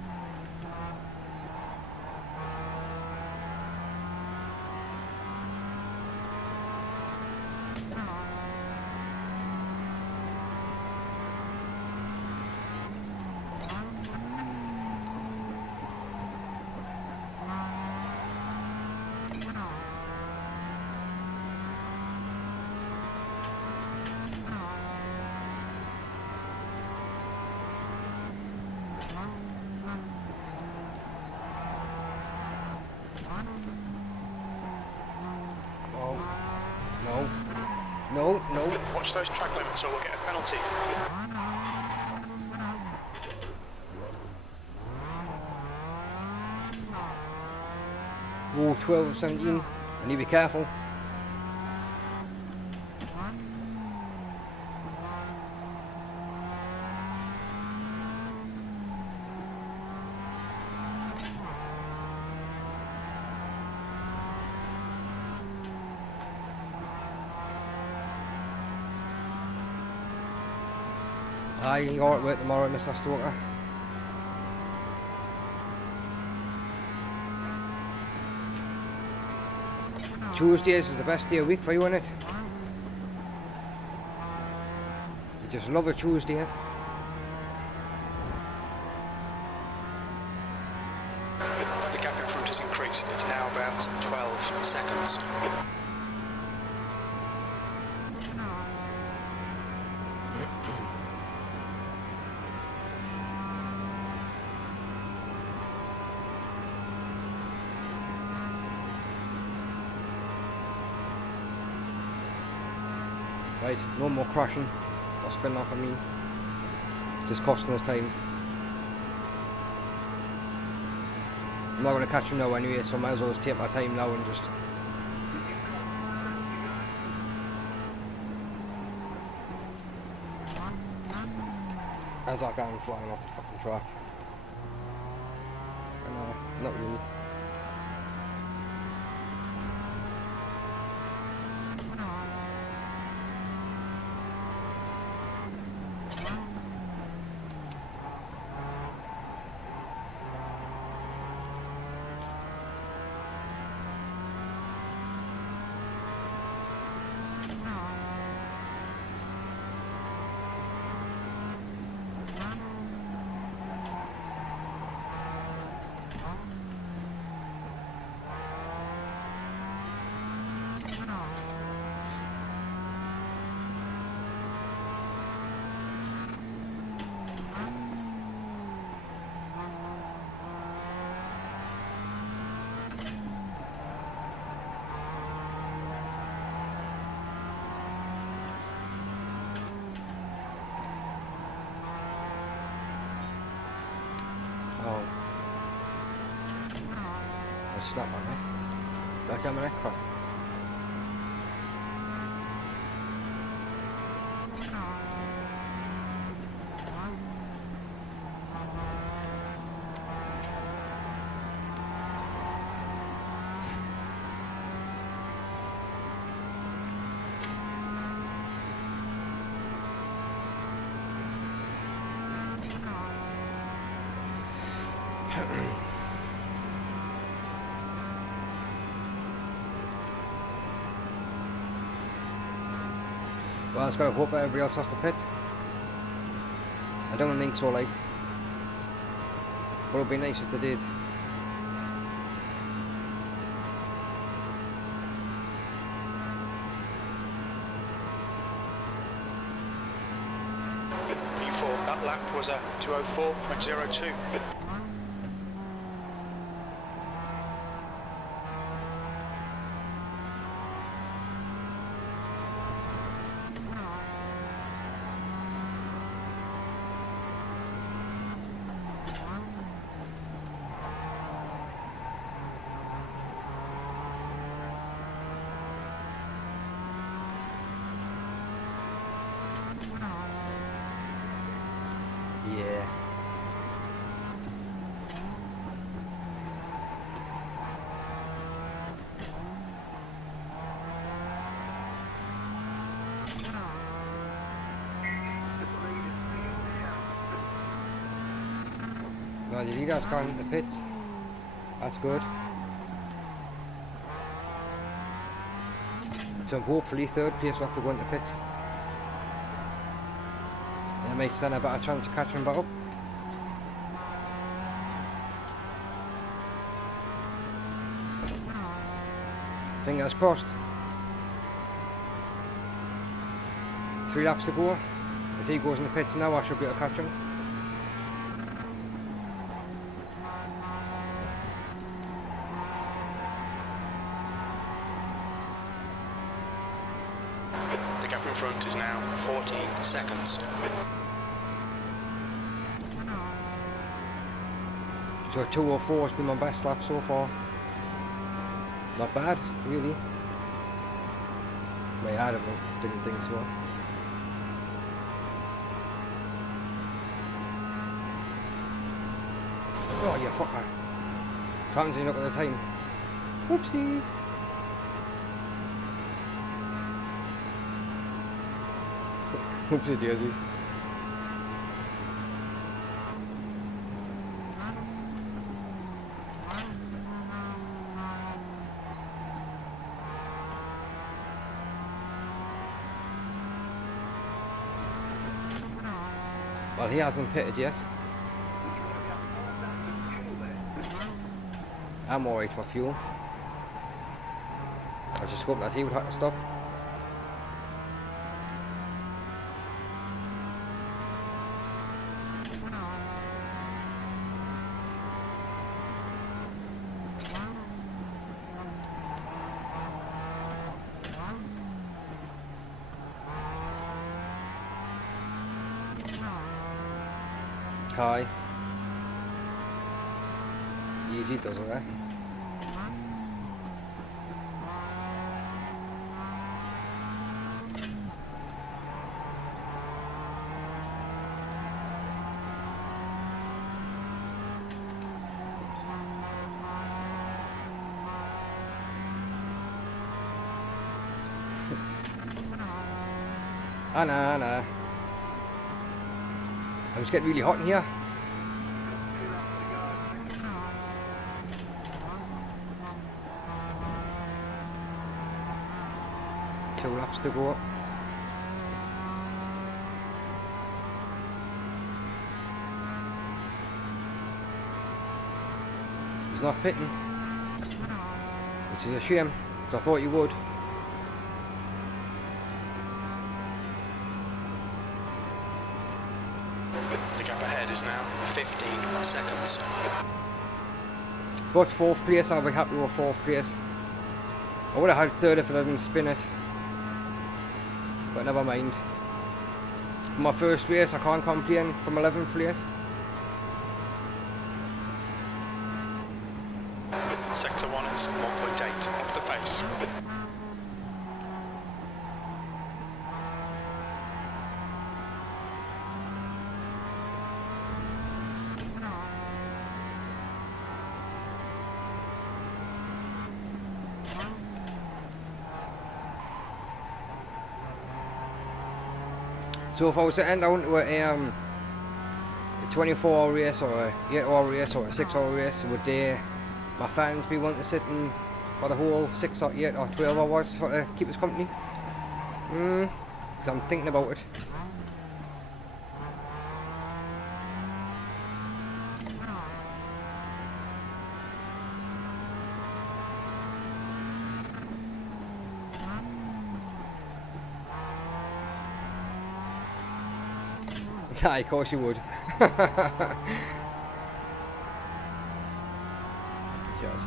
push those track limits or we'll get a penalty. Oh, 12, 17. I need to be careful. Aye, you got to work tomorrow, Mr. Stoker. Tuesdays is the best day of the week for you, isn't it? You just love a Tuesday. The gap in front has increased. It's now about 12 seconds. Right, no more crashing or spinning off, I mean. It's just costing us time. I'm not going to catch him now anyway, so I might as well just take my time now and just... As I go flying off the fucking track. Not really. Snap my neck. Did I get my neck crack? Well, I just gotta hope that everybody else has to pit. I don't think so, like. But it would be nice if they did. P4, that lap was a 2:04.02. Yeah. Well, the leader's gone into the pits. That's good. So hopefully third place will have to go into the pits. It might stand a better chance of catching back up. Fingers crossed. 3 laps to go. If he goes in the pits now, I should be able to catch him. The gap in front is now 14 seconds. So 2:04 has been my best lap so far. Not bad, really. Well, I didn't think so. Oh, you fucker. Can't see, look at the time. Whoopsies. Whoopsie daisies. Well, he hasn't pitted yet. I'm alright for fuel. I just hope that he would have to stop. Hi. Easy does it, eh? Anna. I'm just getting really hot in here. Two laps to go. He's not pitting, which is a shame, because I thought he would. The gap ahead is now 15 seconds. But fourth place, I'll be happy with fourth place. I would have had third if I didn't spin it, but never mind. For my first race, I can't complain from 11th place. Sector 1 is 1.8 off the pace. So if I was to end out a 24-hour race or a 8-hour race or a 6-hour race, would my fans be wanting to sit in for the whole 6 or 8 or 12 hours to keep us company? Because I'm thinking about it. Aye, of course you would. Cheers.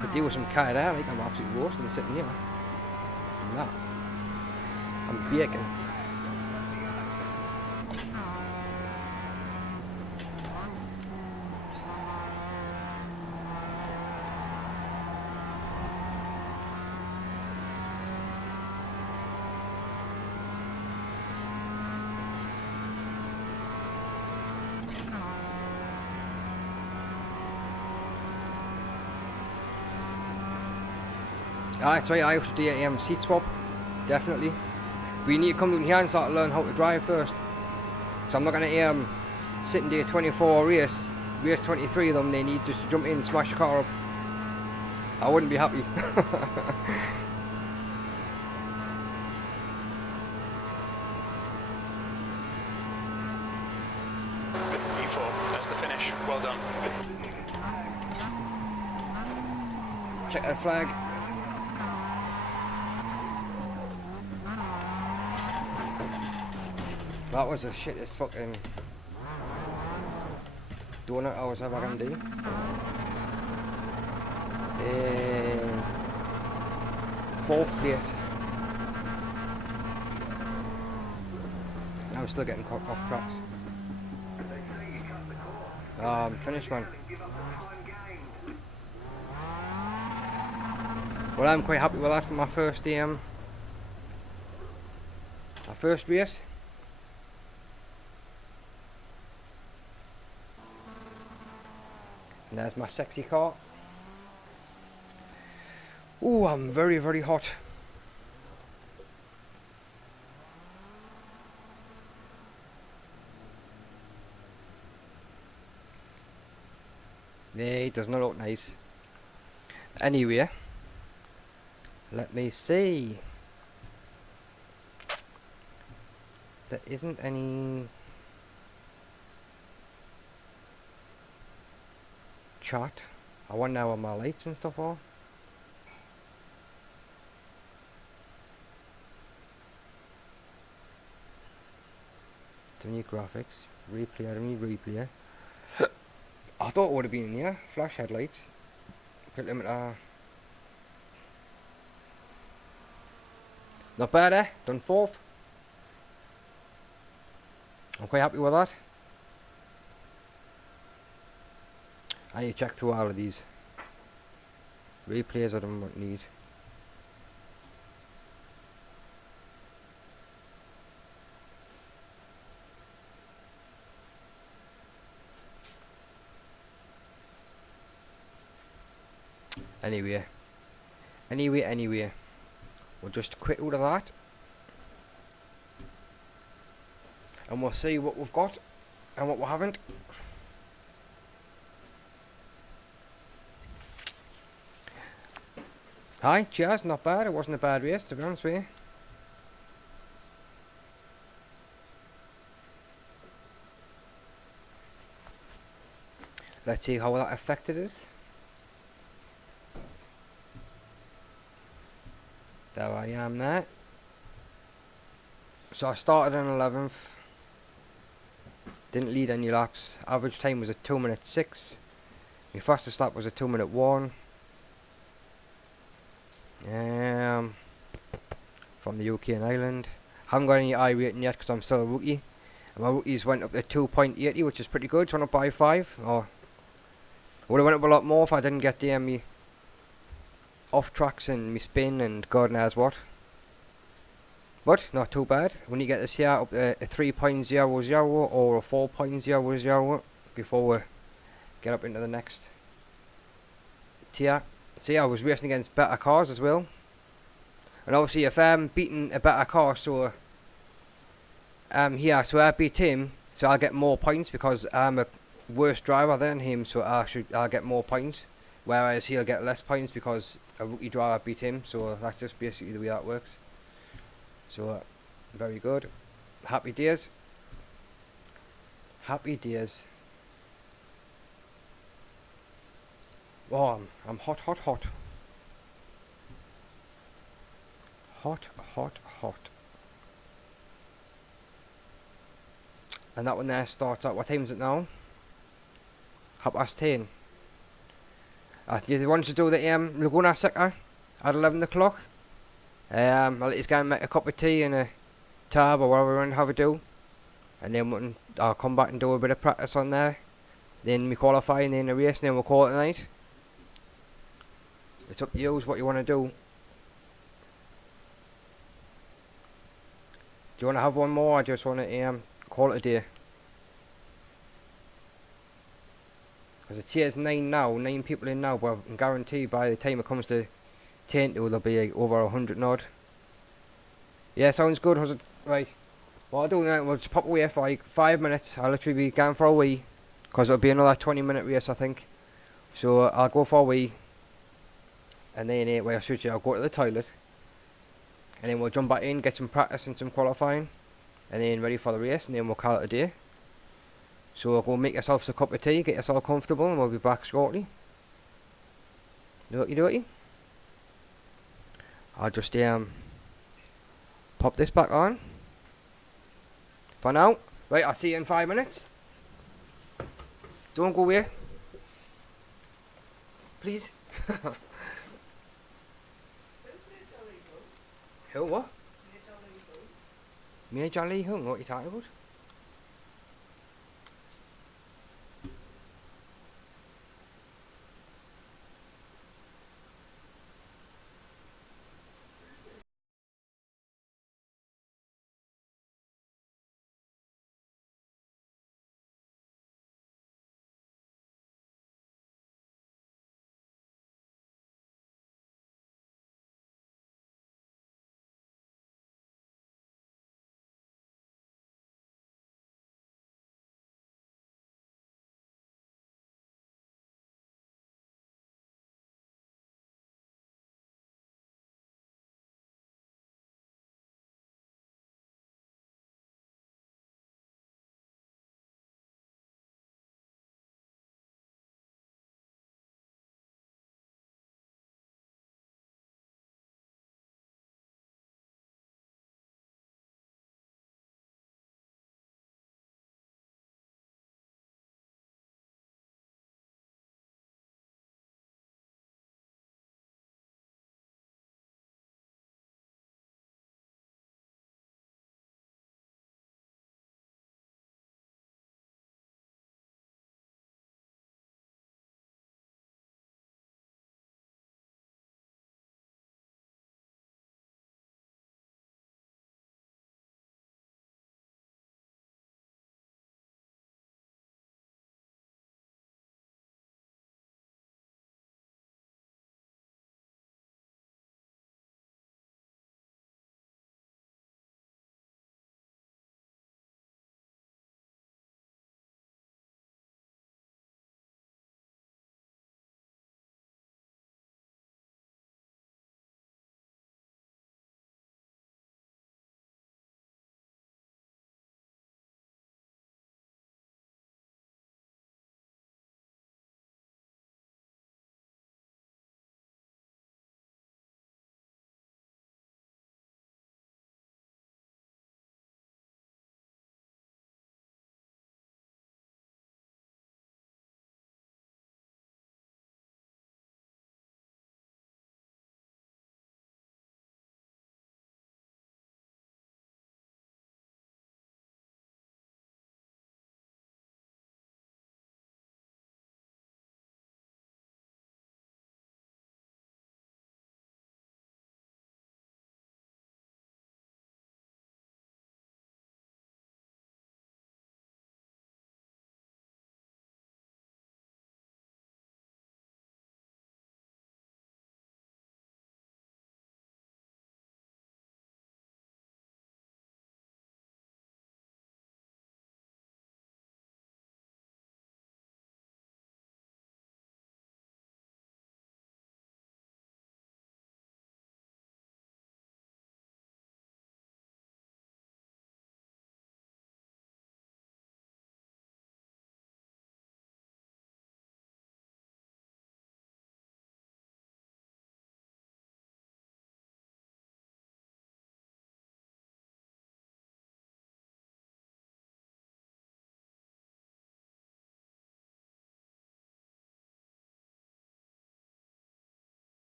Could deal with some cat out, like I'm absolutely roasting sitting here. Nah. I'm baking. That's right, I have to do a seat swap, definitely. But you need to come down here and start to learn how to drive first. So I'm not going to sit and do a 24 race 23 of them, they need just to jump in and smash the car up. I wouldn't be happy. E4, that's the finish, well done. Check that flag. That was the shittest fucking donut I was ever gonna do. Fourth place. I'm still getting caught off tracks. Finished, man. Well, I'm quite happy with that for my first race. And there's my sexy car. Ooh, I'm very, very hot. Yeah, it does not look nice. Anyway, let me see. There isn't any chat. I wonder how my lights and stuff are. Don't need graphics. Replay, I don't need replay. I thought it would have been in here. Flash headlights. Put them at not bad, eh? Done fourth. I'm quite happy with that. I need to check through all of these. Replays I don't need. Anyway. We'll just quit out of that. And we'll see what we've got and what we haven't. Hi, cheers, not bad. It wasn't a bad race, to be honest with you. Let's see how that affected us. There I am there. So I started in 11th. Didn't lead any laps. Average time was a 2:06. My fastest lap was a 2:01. From the UK and Ireland. Haven't got any iRating yet because I'm still a rookie. And my rookies went up to 2.80, which is pretty good. It's went up by 5. Or would have went up a lot more if I didn't get the me off tracks and me spin and God knows what. But not too bad. When you get this here up to a 3.00 or a 4.00 before we get up into the next tier. See, I was racing against better cars as well. And obviously if I'm beating a better car, so so I beat him, so I'll get more points because I'm a worse driver than him, so I'll get more points. Whereas he'll get less points because a rookie driver beat him, so that's just basically the way that works. So very good. Happy days. Happy days. Oh, I'm hot. Hot. And that one there starts at, what time is it now? 10:30. You want to do the Laguna Seca at 11 o'clock? I'll let you go and make a cup of tea and a tab or whatever you want to have a do. And then I'll come back and do a bit of practice on there. Then we qualify and then a race and then we'll call it a night. It's up to you, what you want to do. Do you want to have one more or just want to call it a day? Because it says 9 people in now, but I can guarantee by the time it comes to 10 there'll be over 100 odd. Yeah, sounds good, was it? Right. What I'll do now, we'll just pop away for like 5 minutes. I'll literally be going for a wee. Because it'll be another 20-minute race, I think. So I'll go for a wee. And then I'll go to the toilet. And then we'll jump back in, get some practice and some qualifying. And then ready for the race, and then we'll call it a day. So go make yourselves a cup of tea, get yourself comfortable, and we'll be back shortly. Dokie. I'll just pop this back on. For now. Right, I'll see you in 5 minutes. Don't go away. Please. Who, what? Me and John Lee Hung, what are you talking about?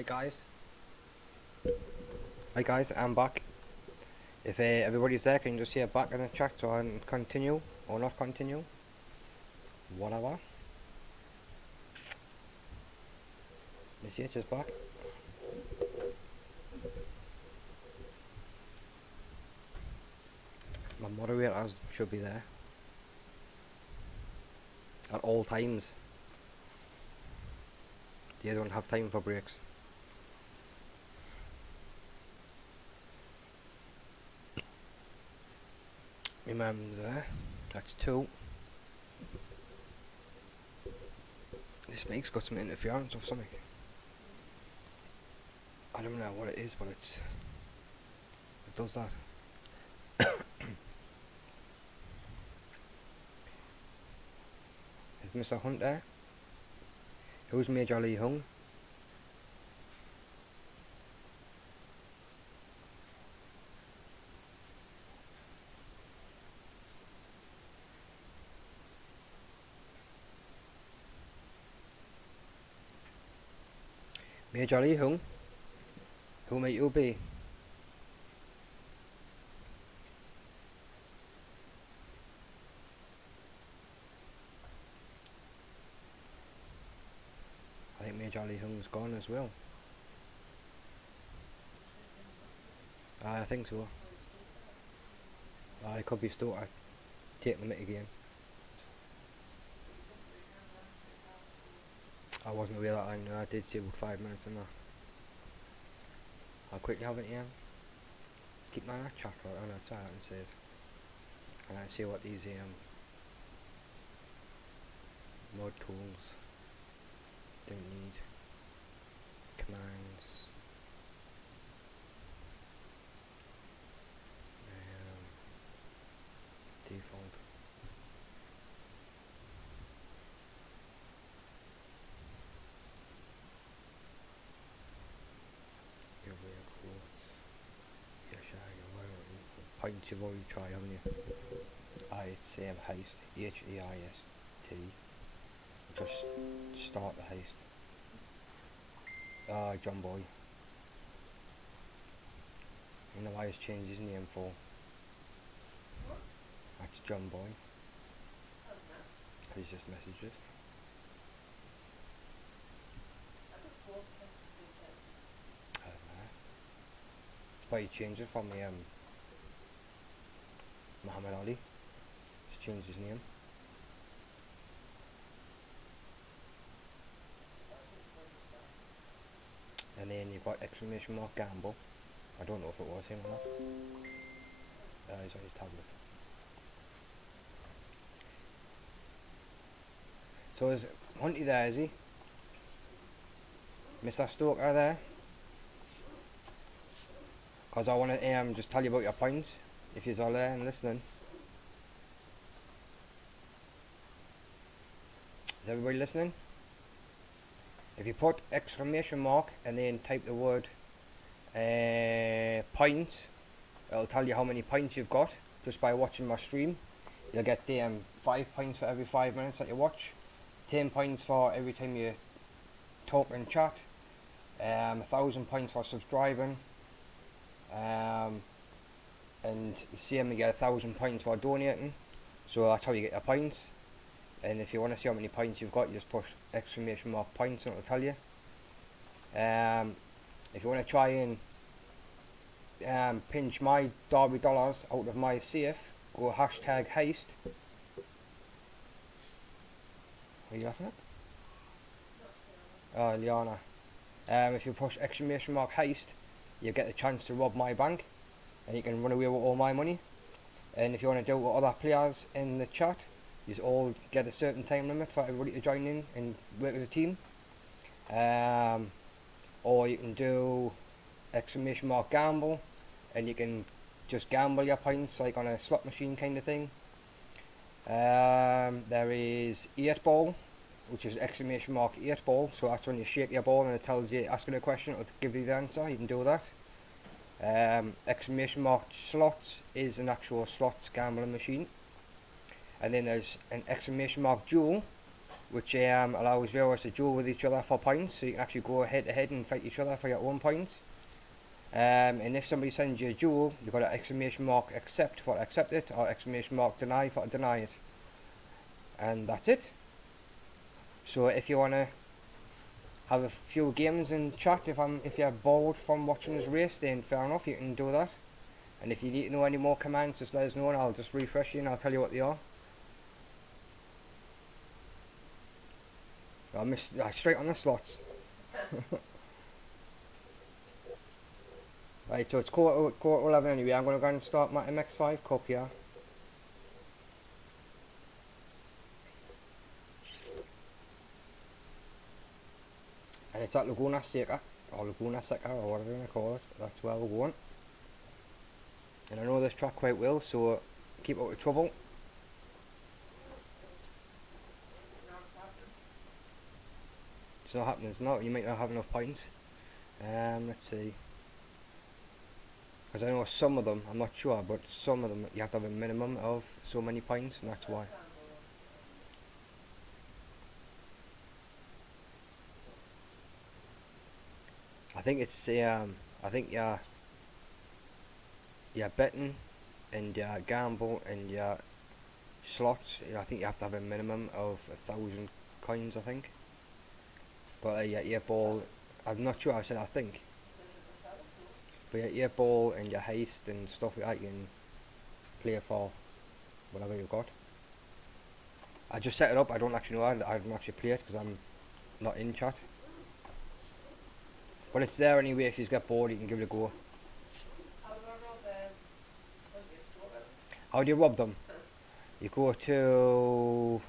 Hi guys, I'm back. If everybody's there, can you just hear back in the chat so I can continue or not continue? Whatever. Is he just back? My moderators should be there at all times. They don't have time for breaks. My mum's there. That's 2. This mic's got some interference or something. I don't know what it is, but it does that. Is Mr. Hunt there? Who's Major Lee Hung? Major Lee Hung? Who might you be? I think Major Lee Hung's gone as well. I think so. I could be still taking the mic again. I wasn't aware that long. No, I did see about 5 minutes in there. I'll quickly have it here. Keep my chat right on it, and save. And I see what these mod tools don't need. Commands. Default. Your rear quotes. Yes, points you've already tried, haven't you? Same heist. H-E-I-S-T. Just start the heist. John Boy. You know why he's changed his name for? That's John Boy. He's just messaged it. I don't know. That's why he changed it from the Muhammad Ali. He's changed his name. And then you've got exclamation mark Gamble. I don't know if it was him or not. He's on his tablet. So is Hunty there, is he? Mr. Stoker there? Because I want to just tell you about your points, if you're all there and listening. Is everybody listening? If you put exclamation mark and then type the word points, it'll tell you how many points you've got just by watching my stream. You'll get 5 points for every 5 minutes that you watch, 10 points for every time you talk and chat, 1,000 points for subscribing, and the same, you get 1,000 points for donating. So that's how you get your points. And if you want to see how many points you've got, you just push exclamation mark points and it'll tell you. If you want to try and pinch my Darby dollars out of my safe, go hashtag heist. Are you laughing at? Oh, Liana. If you push exclamation mark heist, you get the chance to rob my bank and you can run away with all my money. And if you want to do it with other players in the chat, you all get a certain time limit for everybody to join in and work as a team. Or you can do exclamation mark gamble and you can just gamble your points like on a slot machine kind of thing. There is 8 ball, which is exclamation mark 8 ball, so that's when you shake your ball and it tells you, asking a question, it'll give you the answer. You can do that. Exclamation mark slots is an actual slots gambling machine. And then there's an exclamation mark duel, which allows viewers to duel with each other for points, so you can actually go head to head and fight each other for your own points. And if somebody sends you a duel, you've got an exclamation mark accept for accept it, or exclamation mark deny for deny it. And that's it. So if you want to have a few games in chat, if you're bored from watching this race, then fair enough, you can do that. And if you need to know any more commands, just let us know and I'll just refresh you and I'll tell you what they are. I missed straight on the slots. Right, so it's quarter 11 anyway. I'm going to go and start my MX5 Cup here. And it's at Laguna Seca, or Laguna Seca, or whatever you want to call it. That's where we're going. And I know this track quite well, so keep out of trouble. It's not happening, it's not. You might not have enough points. Let's see. Because I know some of them, I'm not sure, but some of them you have to have a minimum of so many points, and that's why. I think it's I think your betting and your gamble and your slots, I think you have to have a minimum of 1,000 coins, I think. But your ball, I'm not sure. I said I think. But your ball and your heist and stuff like that, you can play for whatever you've got. I just set it up. I don't actually know. I haven't actually played it because I'm not in chat. But it's there anyway. If you get bored, you can give it a go. How do you rob them? You go to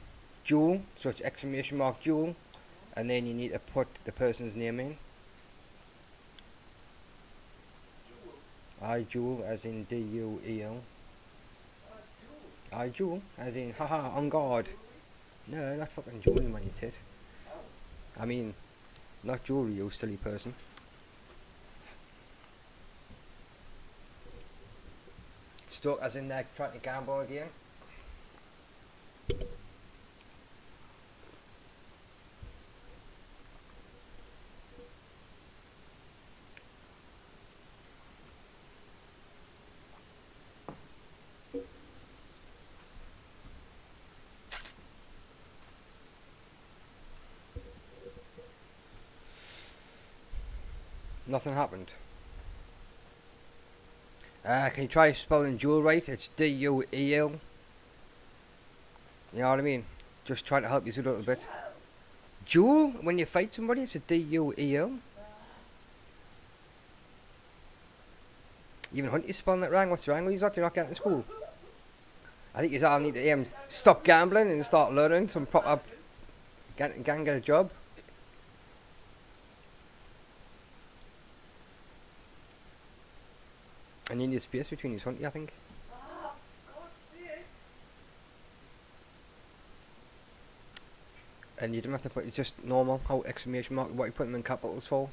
duel, so it's exclamation mark duel, and then you need to put the person's name in. I duel as in D-U-E-L. I duel as in haha on guard. No, not fucking jewelry, man, you tit. I mean, not jewelry, you silly person. Stuck as in they're trying to gamble again. Nothing happened. Can you try spelling duel right? It's D-U-E-L. You know what I mean? Just trying to help you a little bit. Duel? When you fight somebody, it's a D-U-E-L. Even Hunty's spelling it wrong. What's wrong with you? You're not getting to school. I think you all need to stop gambling and start learning some proper... Get a job. And you need space between these, Hunty, I think. And you don't have to put, it's just normal, how exclamation mark, what you put them in capitals for.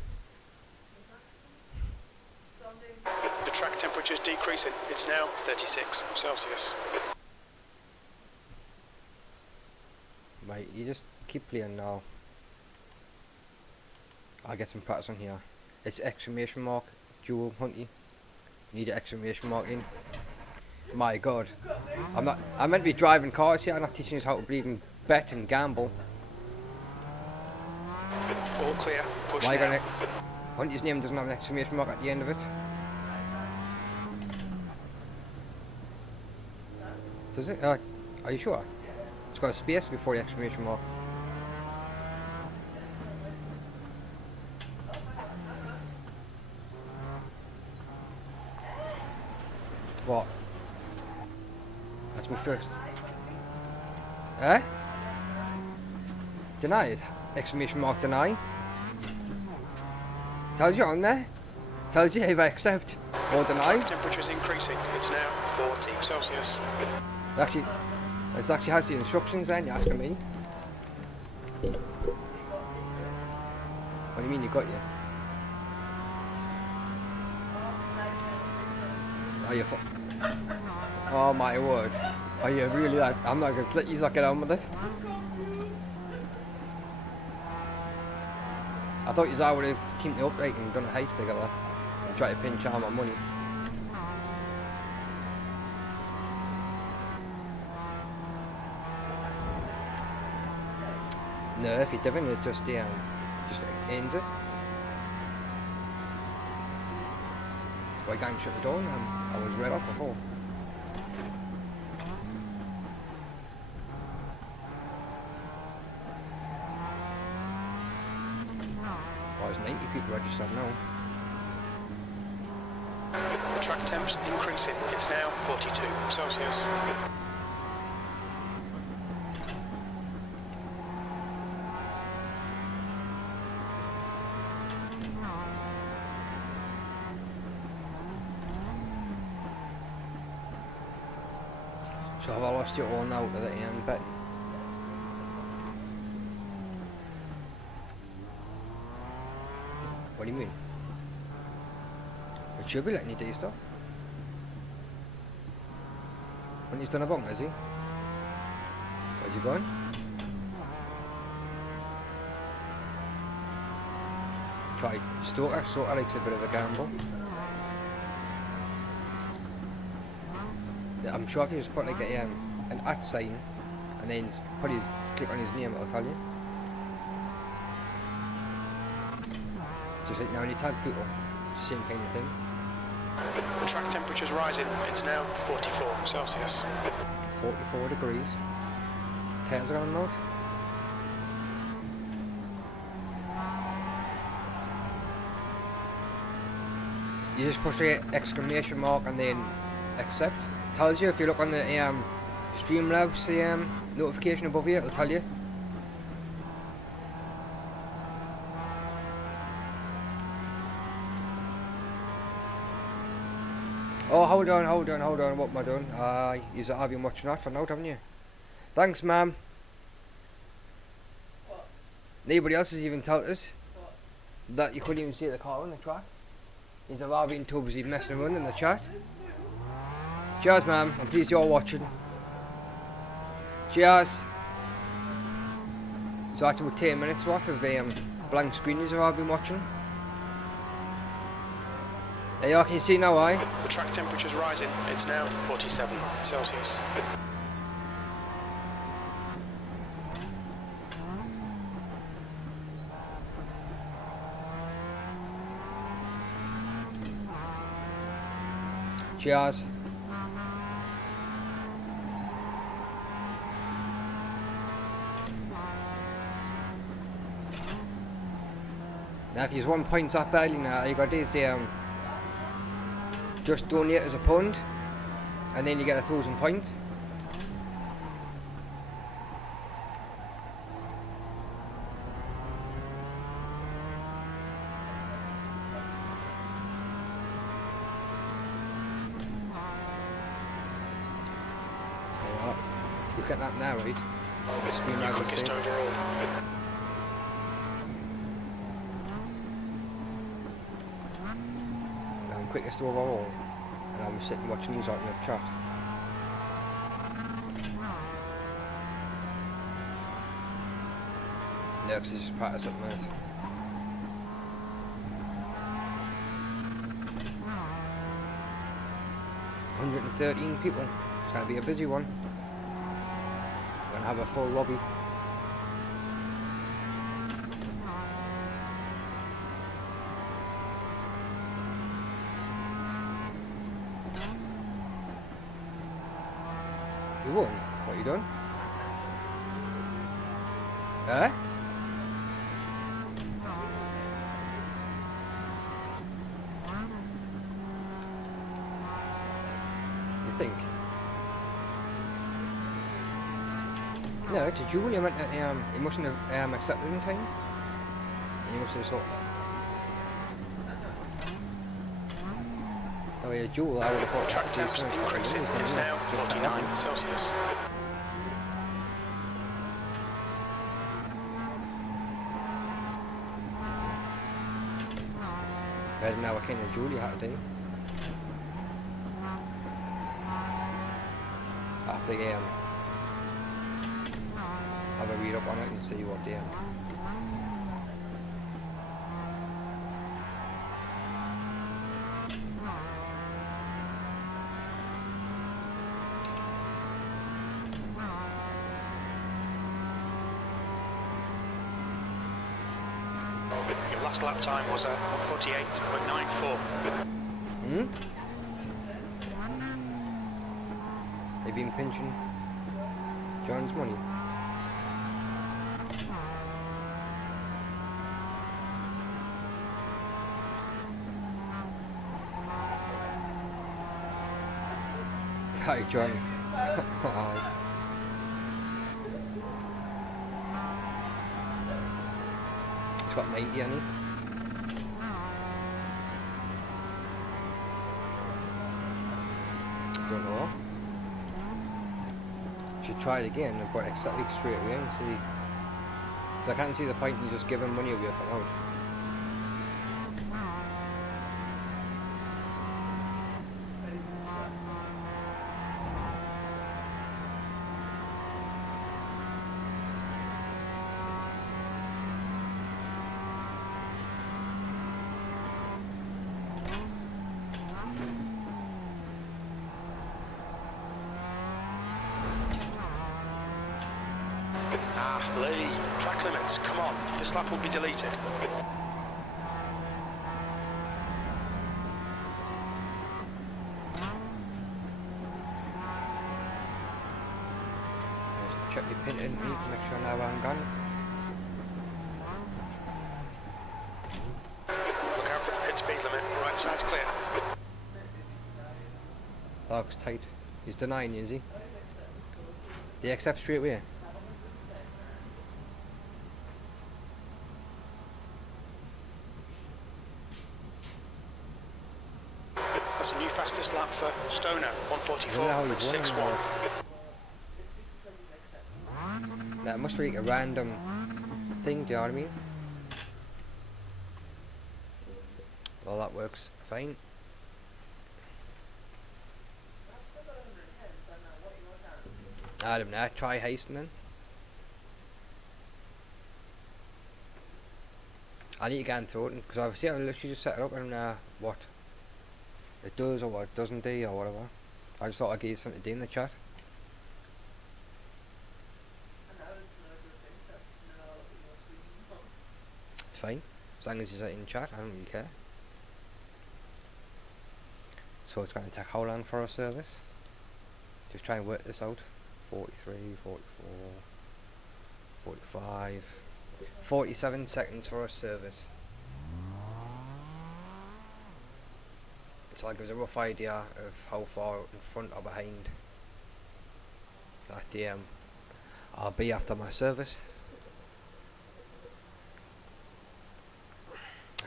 The track temperature is decreasing. It's now 36 Celsius. Right, you just keep playing now. I'll get some practice on here. It's exclamation mark, duel, Hunty. Need an exclamation mark in. My God. I'm meant to be driving cars here, I'm not teaching us how to bleed and bet and gamble. All clear. Push Why now. Hunty's name doesn't have an exclamation mark at the end of it. Does it? Are you sure? It's got a space before the exclamation mark. What? That's my first. Eh? Denied. Exclamation mark deny. Tells you on there. Tells you if I accept or deny. The temperature is increasing. It's now 40 Celsius. Actually, it actually has the instructions then, you're asking me. What do you mean you got you? Oh, you oh my word. Are you really that? I'm not going to let you get on with it. I thought you would have teamed it up like and done a heist together and tried to pinch all my money. No, if you didn't, it just ends it. Why can't you shut the door? I was right off before. Oh, there's 90 people registered now. The track temps increasing. It's now 42 Celsius. So have I lost you all now to the end bit? What do you mean? It should be letting you do stuff. When he's done a bunk, has he? Where's he going? Try Stoker, Stoker likes a bit of a gamble. I'm sure if you just put like an @ sign and then click on his name, it'll tell you. Just like now when you tag people, same kind of thing. The track temperature's rising. It's now 44 Celsius. 44 degrees. Tires are on mode. You just push the exclamation mark and then accept. Tells you if you look on the Streamlabs notification above you, it'll tell you. Oh, hold on, what am I doing? You have been watching that for now, haven't you? Thanks, ma'am. Nobody else has even told us that you couldn't even see the car on the track. He's have been told he's messing around in the chat. Cheers, ma'am. I'm pleased you're watching. Cheers. So that's about 10 minutes worth of blank screen I've been watching. There you are, can you see now, aye? The track temperature's rising. It's now 47 Celsius. Cheers. Now if you want points off early now, you got this just donate as a £1 and then you get 1,000 points. You get that now, right? The quickest overall. Quickest overall, and I'm sitting watching these out in the chat. Yeah, because it's just practice up, mate. $113 people. It's going to be a busy one. We're going to have a full lobby. You won? What you done? Eh? You think? No, did you? You meant you mustn't have accepted in time. You must have thought. Oh yeah, Jewel, I would have thought Track temps increasing. It's now 49 Celsius. Better now I kind of Jewel you had to do. After have a read up on it and see what last lap time was 1:48.94. Hmm? They've been pinching John's money. Hi, John. Oh. He's got 90 on him. Don't know. Should try it again and put exactly straight away and see. 'Cause I can't see the point in just giving money away for now. Lee, track limits, come on, this lap will be deleted. Just check your pin in to make sure now I'm gone. Look out for the pit speed limit, right side's clear. Log's tight. He's denying you, is he? They accept straight away. That's a new fastest lap for Stoner, I don't know how he's won 1:44.61. That must be like a random thing, do you know what I mean? Well, that works fine. I don't know, try hasting then. I need to get through it because obviously I literally just set it up and what it does or what it doesn't do or whatever. I just thought I'd give you something to do in the chat. It's fine, as long as you say it in chat, I don't really care. So it's going to take how long for a service? Just try and work this out. 43, 44, 45, 47 seconds for a service. So that gives a rough idea of how far in front or behind that I'll be after my service.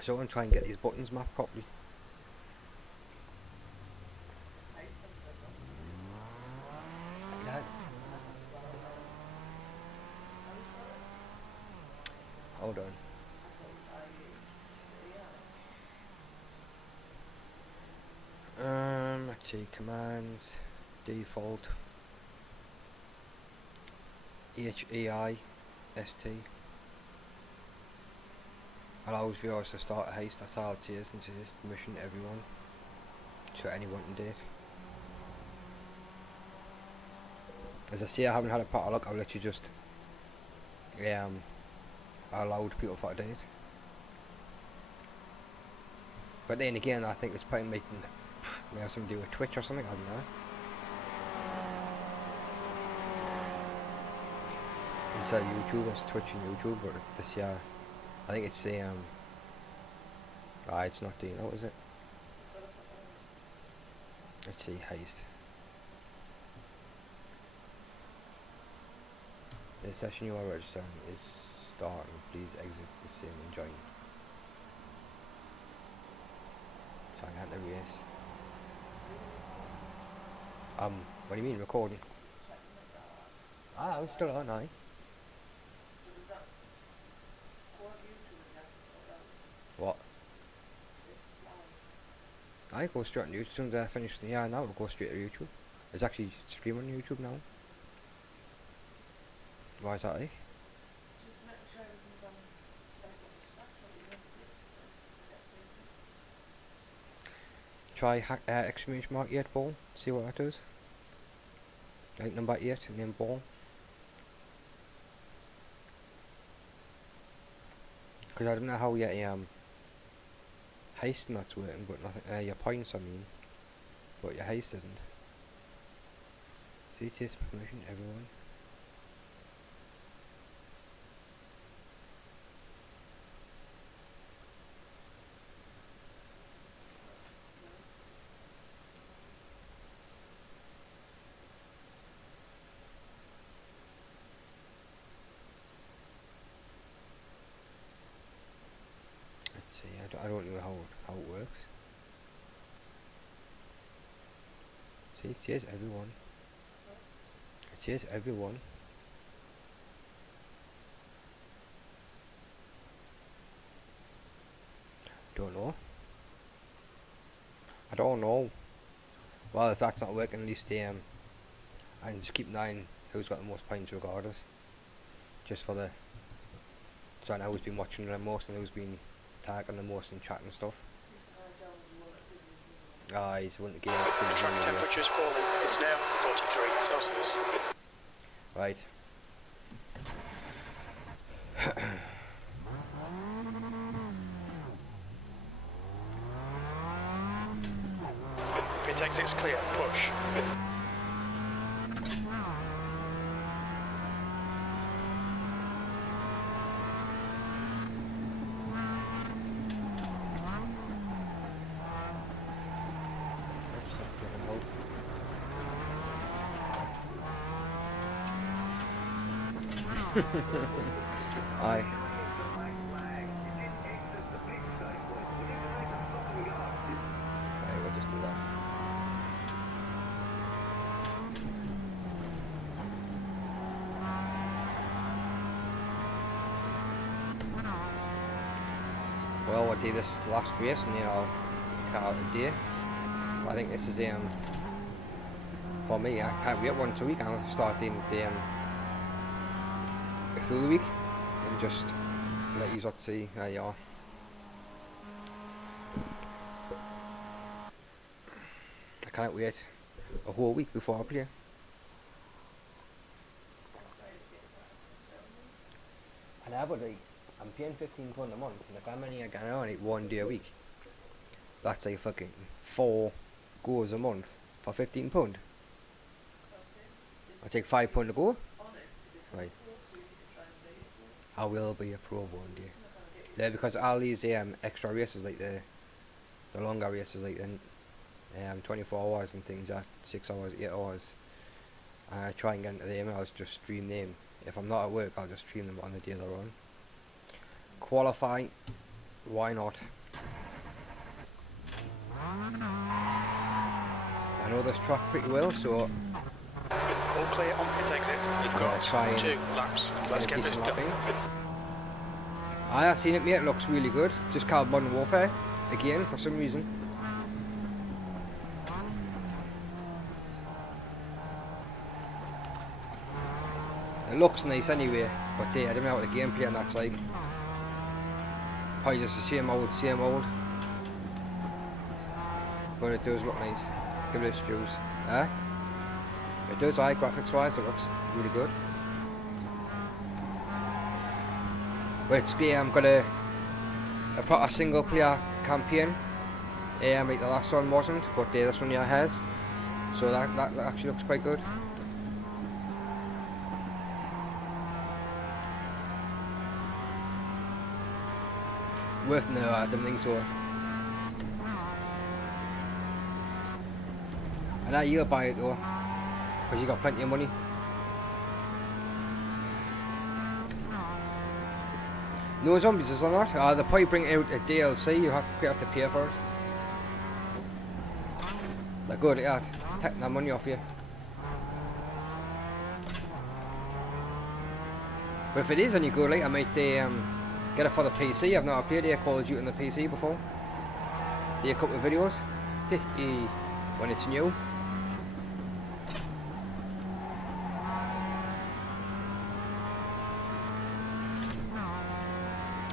So I'm going to try and get these buttons mapped properly. Hold on. Actually, commands, default, HEIST, allows viewers to start a haste. That's all it is, and it is permission to everyone, so anyone can do it. As I say, I haven't had a proper look. I've literally just allowed people to do it. But then again, I think it's probably may have something to do with Twitch or something, I don't know. Instead of YouTube, it's Twitch and YouTube, but this year, I think it's it's not doing that, is it? Let's see, haste. The session you are registering is starting. Please exit the sim and join. So I got the race. What do you mean recording? I'm still on, aye. What? I go straight on YouTube as soon as I finish the now I'll go straight to YouTube. It's actually streaming on YouTube now. Why is that, eh? Try exclamation mark 8 ball, see what that does. Like number 8 and then ball. Because I don't know how your heist and that's working, but nothing. Your points, I mean, but your heist isn't. CTS permission, everyone. Let's see. I don't know how it works. See, it says everyone. It says everyone. Don't know. I don't know. Well, if that's not working, at least and just keep an eye on who's got the most points regardless. Just for the. So I know who's been watching the most and who's been tagging the most and chat and stuff. He's won the game. The track temperature's falling. It's now 43 Celsius. Right. Pit exit's clear. Push. Aye. We'll just do that. Well, we'll do this last race and then I'll call it a day. So I think this is for me. I can't wait 1 2 week. I'm going to start doing the through the week and just let you see how you are. I can't wait a whole week before I play. And I would like, I'm paying £15 a month, and if I'm only getting on like 1 day a week, that's like fucking 4 goes a month for £15. I take £5 to go. Right. I will be a pro one day. Yeah, because all these extra races, like the longer races, like the 24 hours and things, 6 hours, 8 hours, I try and get into them and I'll just stream them. If I'm not at work, I'll just stream them on the day they're on. Qualify, why not? I know this track pretty well, so All clear on pit exit. You've got try 2 laps. Let's get this done. I have seen it, mate. It looks really good. Just called Modern Warfare again for some reason. It looks nice anyway, but I don't know what the gameplay and that's like. Probably just the same old. But it does look nice. Give it a juice. It does, graphics wise, it looks really good. But it's got a proper single player campaign. Like the last one wasn't, but this one here has. So that actually looks quite good. No, I don't think so. And now you'll buy it though, because you got plenty of money. No zombies, is there not? They'll probably bring out a DLC, you have to pay for it. They're good at taking that money off you. But if it is any good, like I might get it for the PC. I've not played Call of Duty on the PC before. Do a couple of videos when it's new.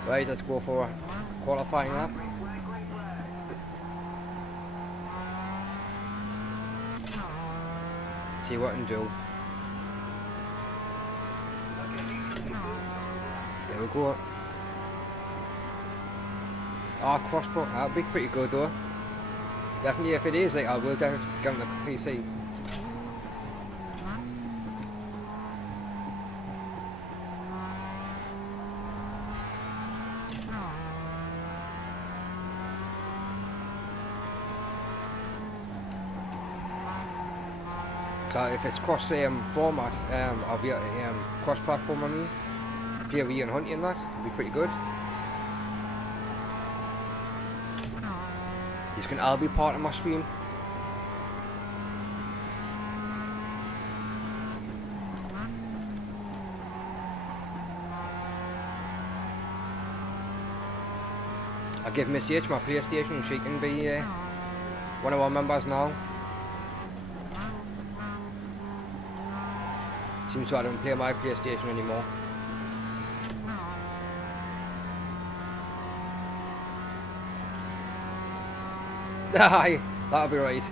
Right, let's go for a qualifying lap. See what I can do. There we go. Oh, crossbow, that'd be pretty good though. Definitely, if it is, like, I will definitely get on the PC. So if it's cross format, I'll be cross platform on me. POV and hunting and that would be pretty good. I'll be part of my stream. I'll give Miss H my PlayStation and she can be one of our members now. Seems like I don't play my PlayStation anymore. Aye, that'll be right.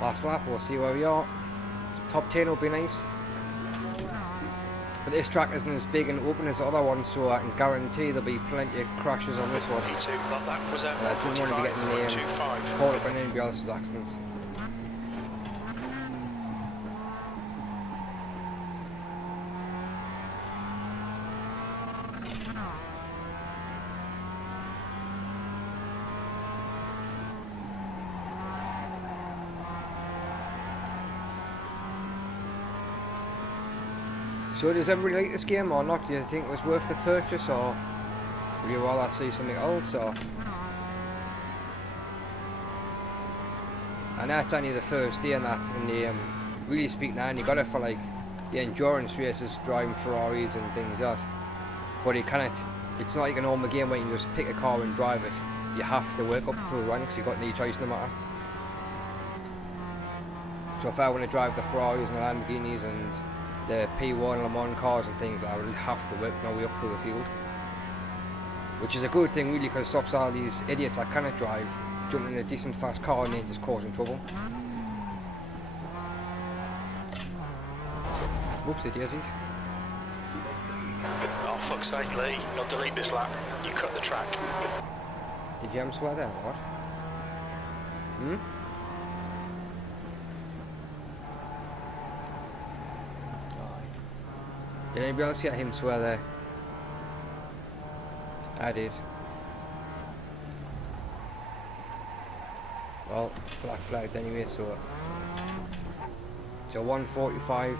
Last lap, we'll see where we are. Top 10 will be nice. But this track isn't as big and open as the other ones, so I can guarantee there'll be plenty of crashes on this one. And I don't want to be getting caught up in anybody else's accidents. So does everybody like this game or not? Do you think it was worth the purchase, or would you rather see something else? Or I know it's only the first day and that, and the really speak now, and you got it for like the endurance races, driving Ferraris and things like that. But you cannot. It's not like a normal game where you can just pick a car and drive it. You have to work up through the ranks. You've got no choice no matter. So if I want to drive the Ferraris and the Lamborghinis and the P1 Le Mans cars and things, I will have to work my way up through the field, which is a good thing really, because it stops all these idiots that cannot drive jumping in a decent fast car and then just causing trouble. Whoopsie daisies. Oh, fuck's sake, Lee. You'll delete this lap. You cut the track. Did you swear there or what? Hmm? Did anybody else hear him swear there? I did. Well, black flagged anyway, so 145.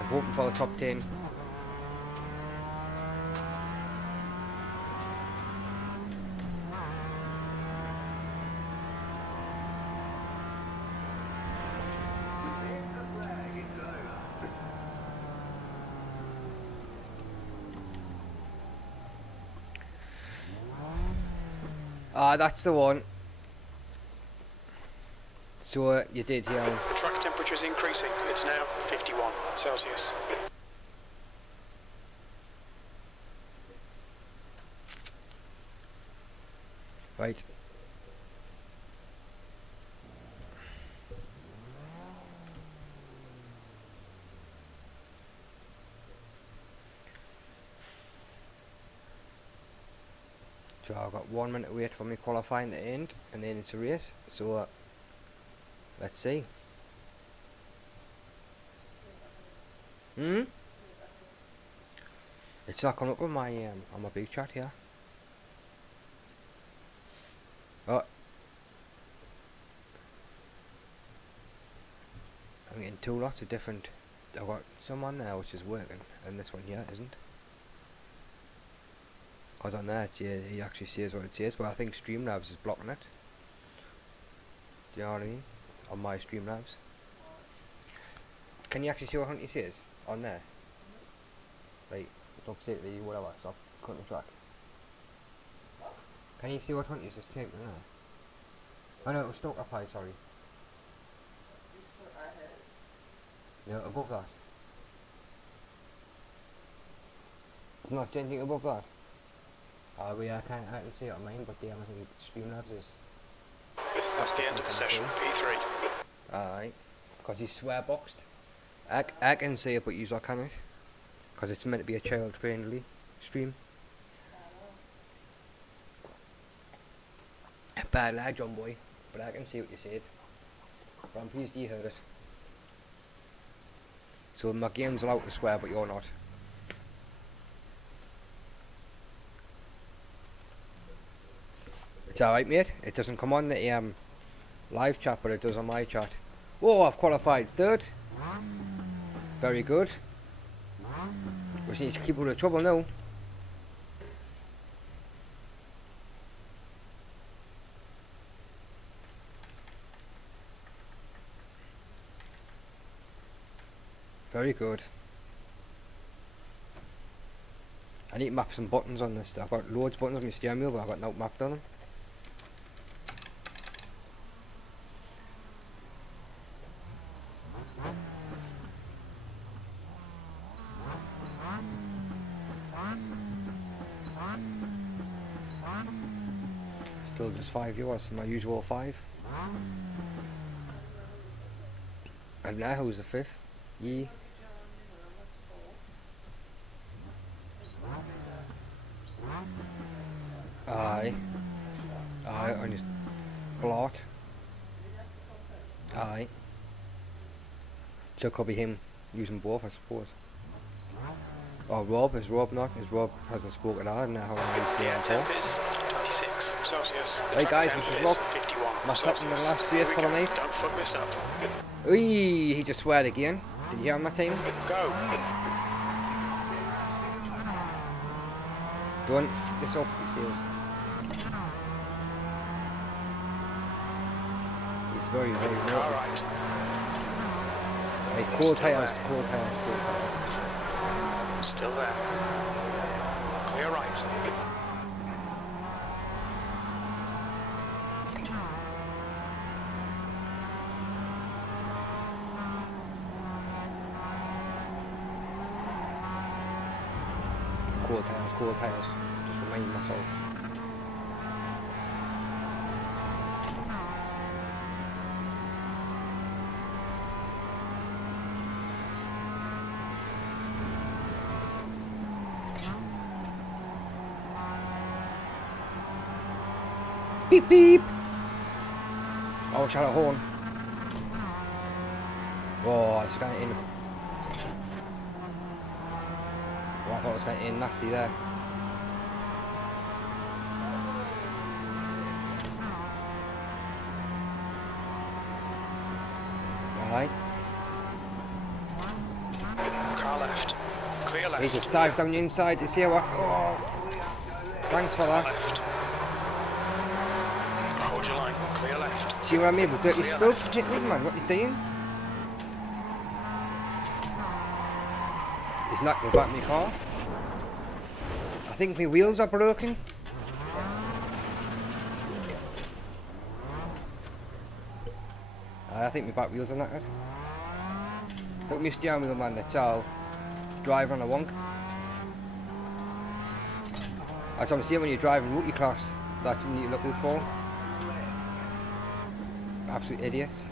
I'm hoping for the top 10. Ah, that's the one. So you did, yeah. The track temperature is increasing. It's now 51 Celsius. Right. So I've got 1 minute to wait for me qualifying to end, and then it's a race. So let's see. It's not coming up with my on my big chat here. Oh, I'm getting two lots of different. I've got some on there which is working, and this one here isn't. Because on there, he actually says what it says, but I think Streamlabs is blocking it. Do you know what I mean? On my Streamlabs. Can you actually see what Hunty says on there? Like, it's upsetly whatever, stop cutting the track. Can you see what one is just taken now? Oh no, it was stuck up high, sorry. No, above that. It's not anything above that. I can see it on mine, but I think Streamlabs is. That's the end of the session, P3. Aye. Because he's swear boxed. I can see it, but you can't. Because it's meant to be a child friendly stream. Bad lag, John boy. But I can see what you said. But I'm pleased you heard it. So my game's allowed to swear, but you're not. It's alright, mate. It doesn't come on the live chat, but it does on my chat. Whoa, I've qualified third. Very good. We just need to keep out of trouble now. Very good. I need to map some buttons on this. I've got loads of buttons on my steering wheel, but I've got no mapped on them. Still just 5 yours, my usual 5. And now who's the 5th? Ye. Aye. Aye, on his blot. Aye. So it could be him using both, I suppose. Oh, Rob, is Rob not? Is Rob hasn't spoken at all now how long he's The doing temp is 26 Celsius. The Right track guys, temp this is is Rob. 51 My second and Celsius. last Here race we for the go. night. Don't fuck this up. Ooh, he just sweared again. Did you hear my team? Go. Don't f this up, he says. He's very, very naughty. Alright. Right, cold tyres, cold tyres, cold tyres. Still there. Clear right. Cold tyres. Just remind myself. Beep beep! Oh, I shot a horn. Oh, it's going in. Oh, I thought it was going in nasty there. Right. Car left. Clear left. He just dived down the inside. You see what? Oh, thanks for that. Left. Hold your line. Clear left. See what I mean? With dirty Clear stuff, left. hit me, man. What you doing? He's knocked me back in my car. I think my wheels are broken. I think my back wheels are knackered. Look at my steering wheel, man. It's all drive on a wonk. That's what I'm saying when you're driving multi-class. That's what you need to look out for. Absolute idiots.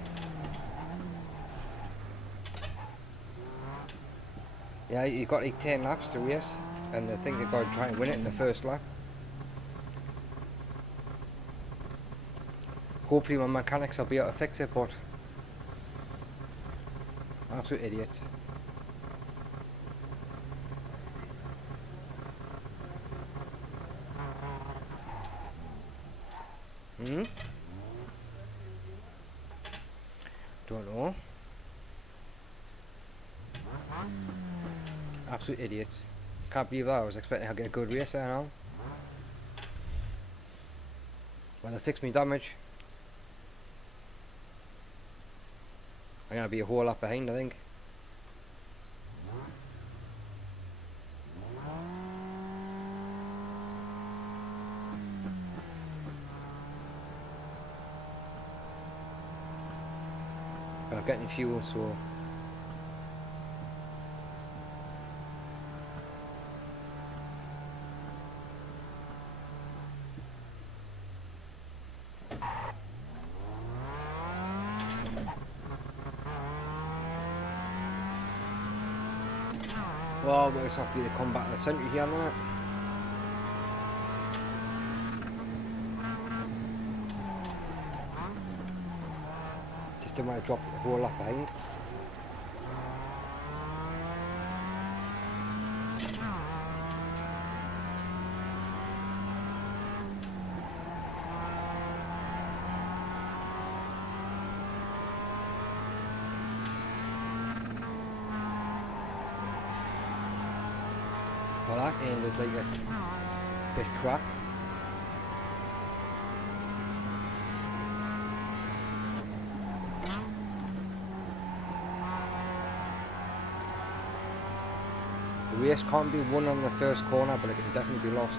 Yeah, you've got like 10 laps to race, and I think they've got to try and win it in the first lap. Hopefully my mechanics will be able to fix it, but absolute idiots. Don't know. Absolute idiots. Can't believe that. I was expecting to get a good race there now. Well, they fixed me damage. I'm gonna be a whole lot behind, I think. I'm getting fuel, so well, it's lucky they come back to the centre here, isn't it? Just didn't want to drop the whole lap behind. Well, that ended like a bit crap. The race can't be won on the first corner, but it can definitely be lost.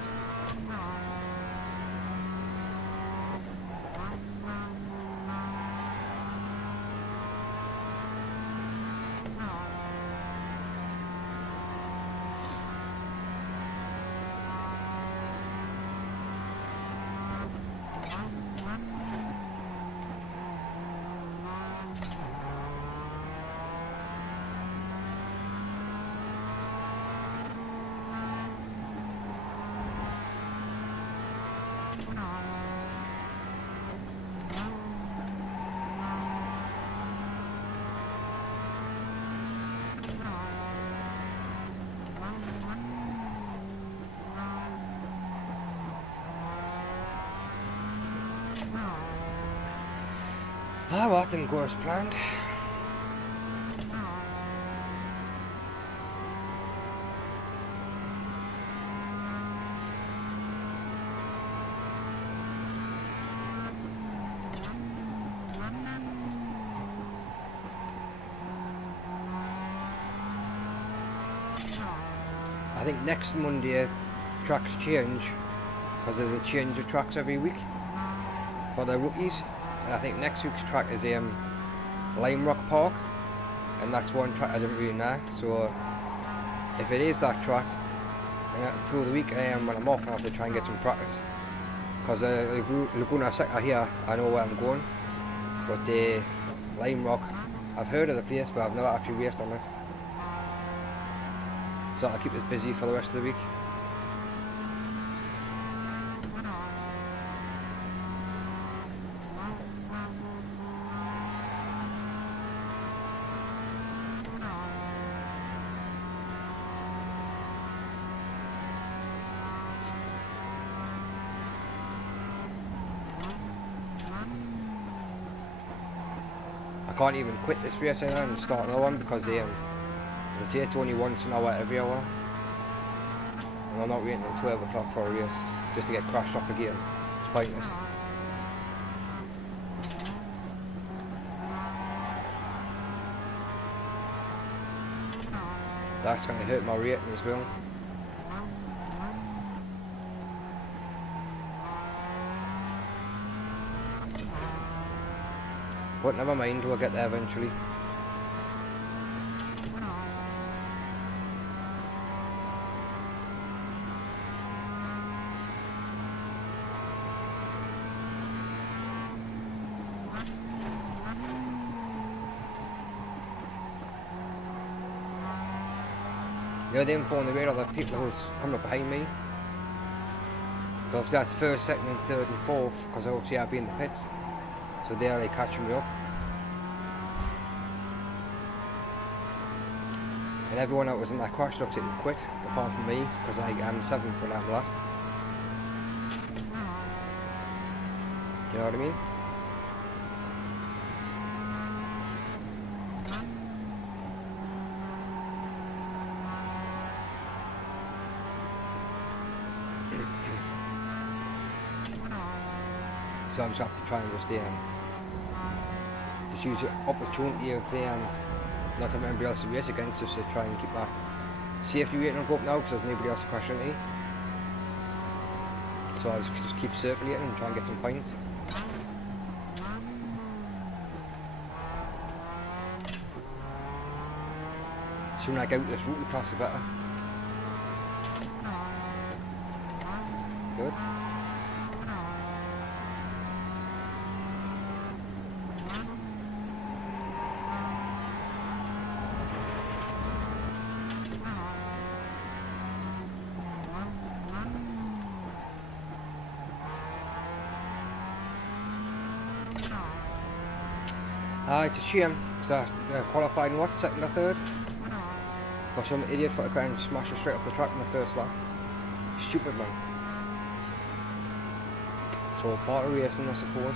Ah, well, that didn't go as planned. I think next Monday tracks change because of the change of tracks every week for the rookies, and I think next week's track is Lime Rock Park, and that's one track I didn't really know. So if it is that track, through the week when I'm off, I have to try and get some practice because Laguna Seca here, I know where I'm going, but the Lime Rock, I've heard of the place, but I've never actually raced on it. So I'll keep us busy for the rest of the week. I can't even quit this race now and start another one because as I say, it's only once an hour every hour, and I'm not waiting until 12 o'clock for a race just to get crashed off again. It's pointless. That's going to hurt my rating as well. But never mind, we'll get there eventually. The other info on the radar, the people who's coming up behind me. So obviously that's first, second and third and fourth, because obviously I'll be in the pits. So they're like catching me up. And everyone that was in that crash looks like they've quit, apart from me, because I'm 7th when I'm last. Do you know what I mean? So I'm just have to try and just use the opportunity of not having anybody else to race against, just to try and keep that safety rating go up now because there's nobody else to crash into. So I just keep circulating and try and get some points. sooner I get out this route class, the better. Good. It's a shame, because I qualified in what, second or third? For some idiot for trying to smash it straight off the track in the first lap. Stupid, man. So part of racing, I suppose.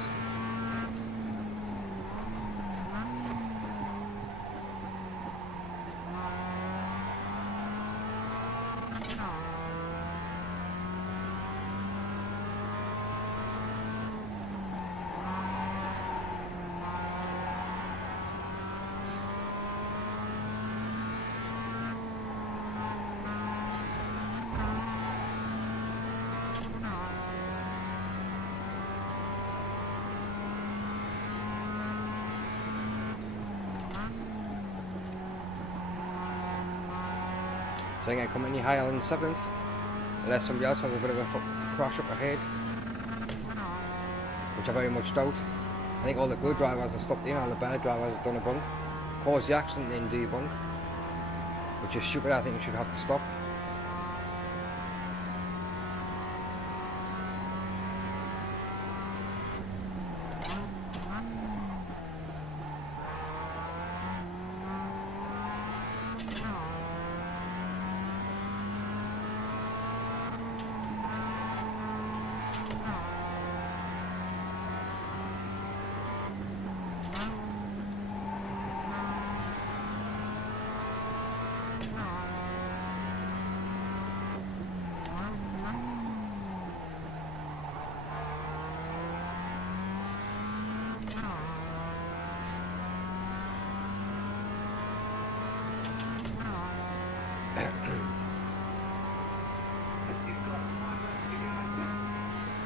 So I ain't come any higher than 7th, unless somebody else has a bit of a crash up ahead, which I very much doubt. I think all the good drivers have stopped in, all the bad drivers have done a bunk, caused the accident, then do a bunk, which is stupid. I think it should have to stop.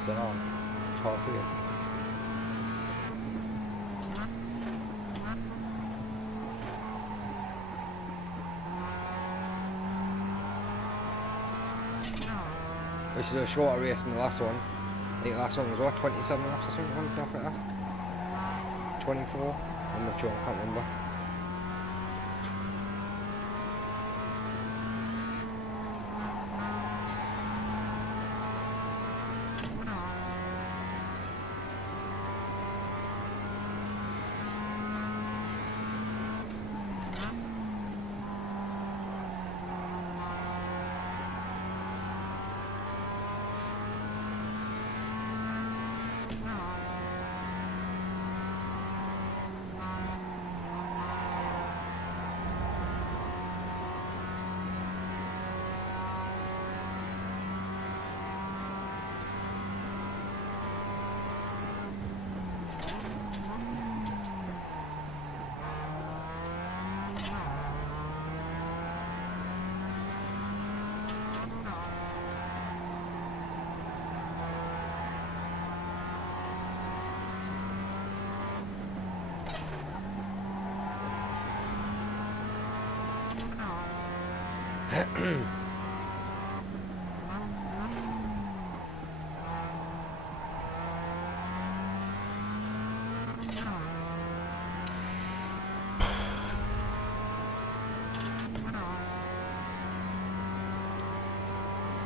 Is that on? It's half here. Which is a shorter race than the last one. I think the last one was what, 27 laps or something like that? 24? I'm not sure, I can't remember.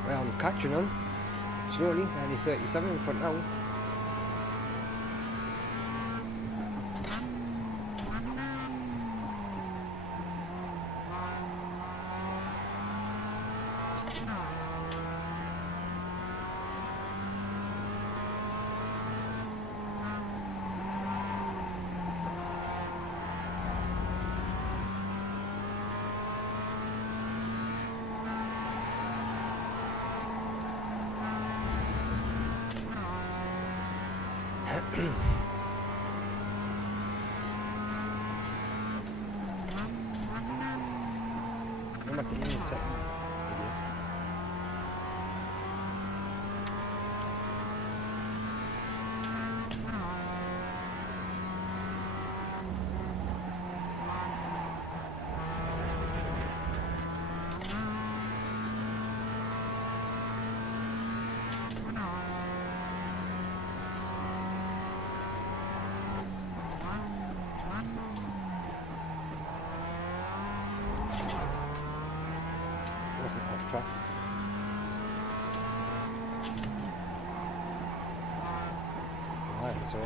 Well, I'm catching them slowly, only 37 in front now. I'm at the inside. so.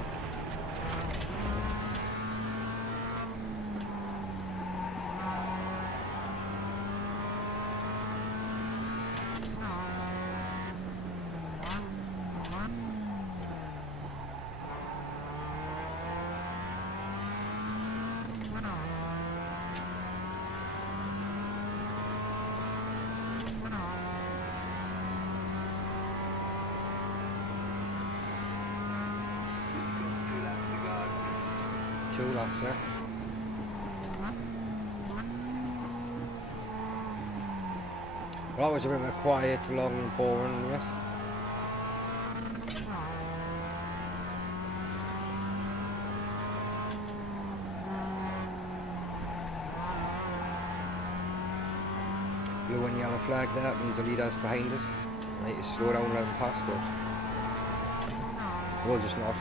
Two laps there. Well, that was a bit of a quiet, long, boring race. Blue and yellow flag there, that means the leader's behind us. I need to slow down and let him pass, but we'll just not.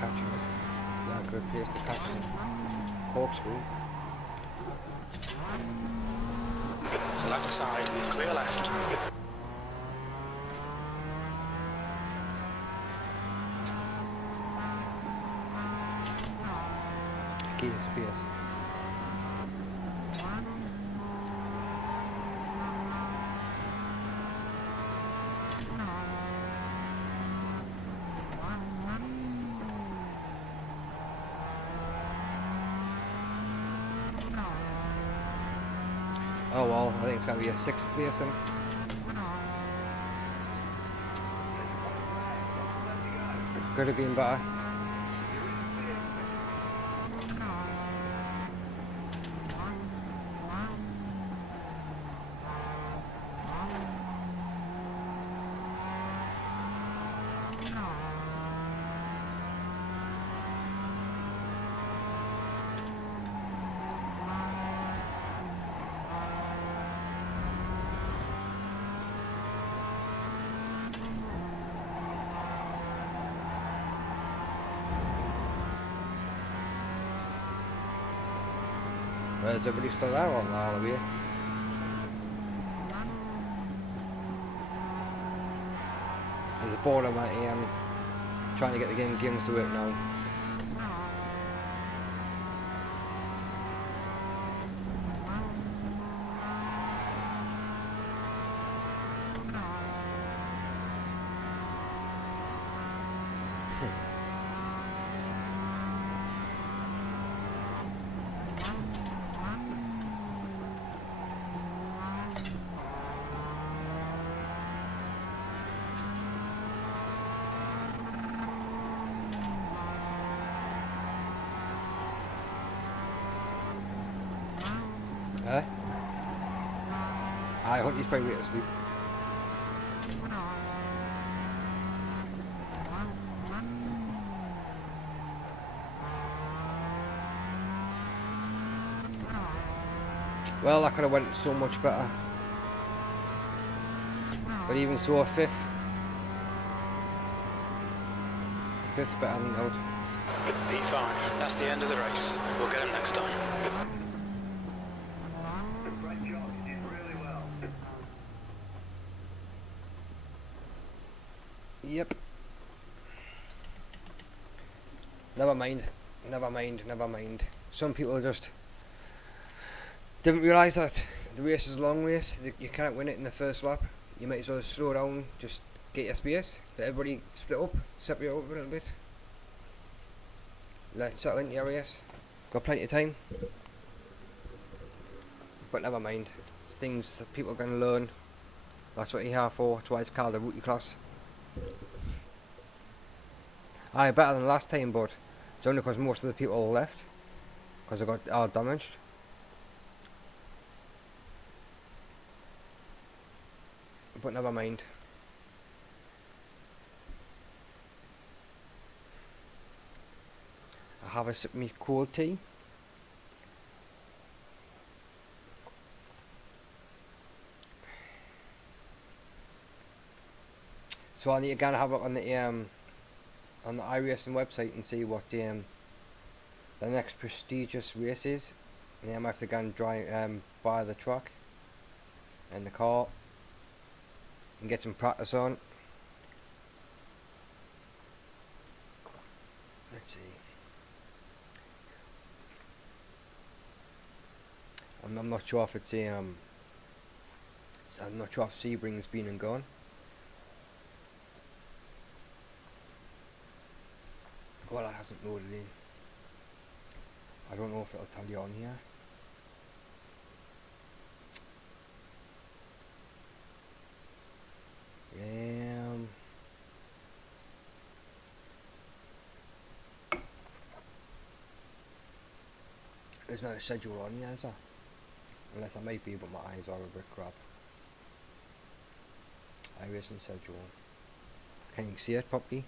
Catching us. Not a good place to catch us. Corkscrew. Left side, clear left. Gain space. Oh well, I think it's going to be a 6th placing. Could have been better. Is everybody still there or not all the way? There's a board on my trying to get the games to work now. Eh? I hope he's probably asleep. Well, that could have went so much better. But even so, a 5th. 5th's better than out. P5, that's the end of the race. We'll get him next time. Yep. Never mind. Never mind. Never mind. Some people just didn't realise that the race is a long race. You can't win it in the first lap. You might as well slow down, just get your space. Let everybody split up, separate up a little bit. Let's settle into your race. Got plenty of time. But never mind. It's things that people can learn. That's what you're here for. That's why it's called the rookie class. Aye, better than last time, but it's only because most of the people left. Because they got all damaged. But never mind. have a sip of me cold tea. So I need to again have a look on the iRacing website and see what the next prestigious race is. And then I might have to go and buy the truck and the car and get some practice on. Let's see. I'm not sure if it's I'm not sure if Sebring's been and gone. Well, it hasn't loaded in. I don't know if it'll tell you on here. There's no schedule on here, is there? Unless I might be, but my eyes are a bit crap. iRacing schedule. Can you see it properly?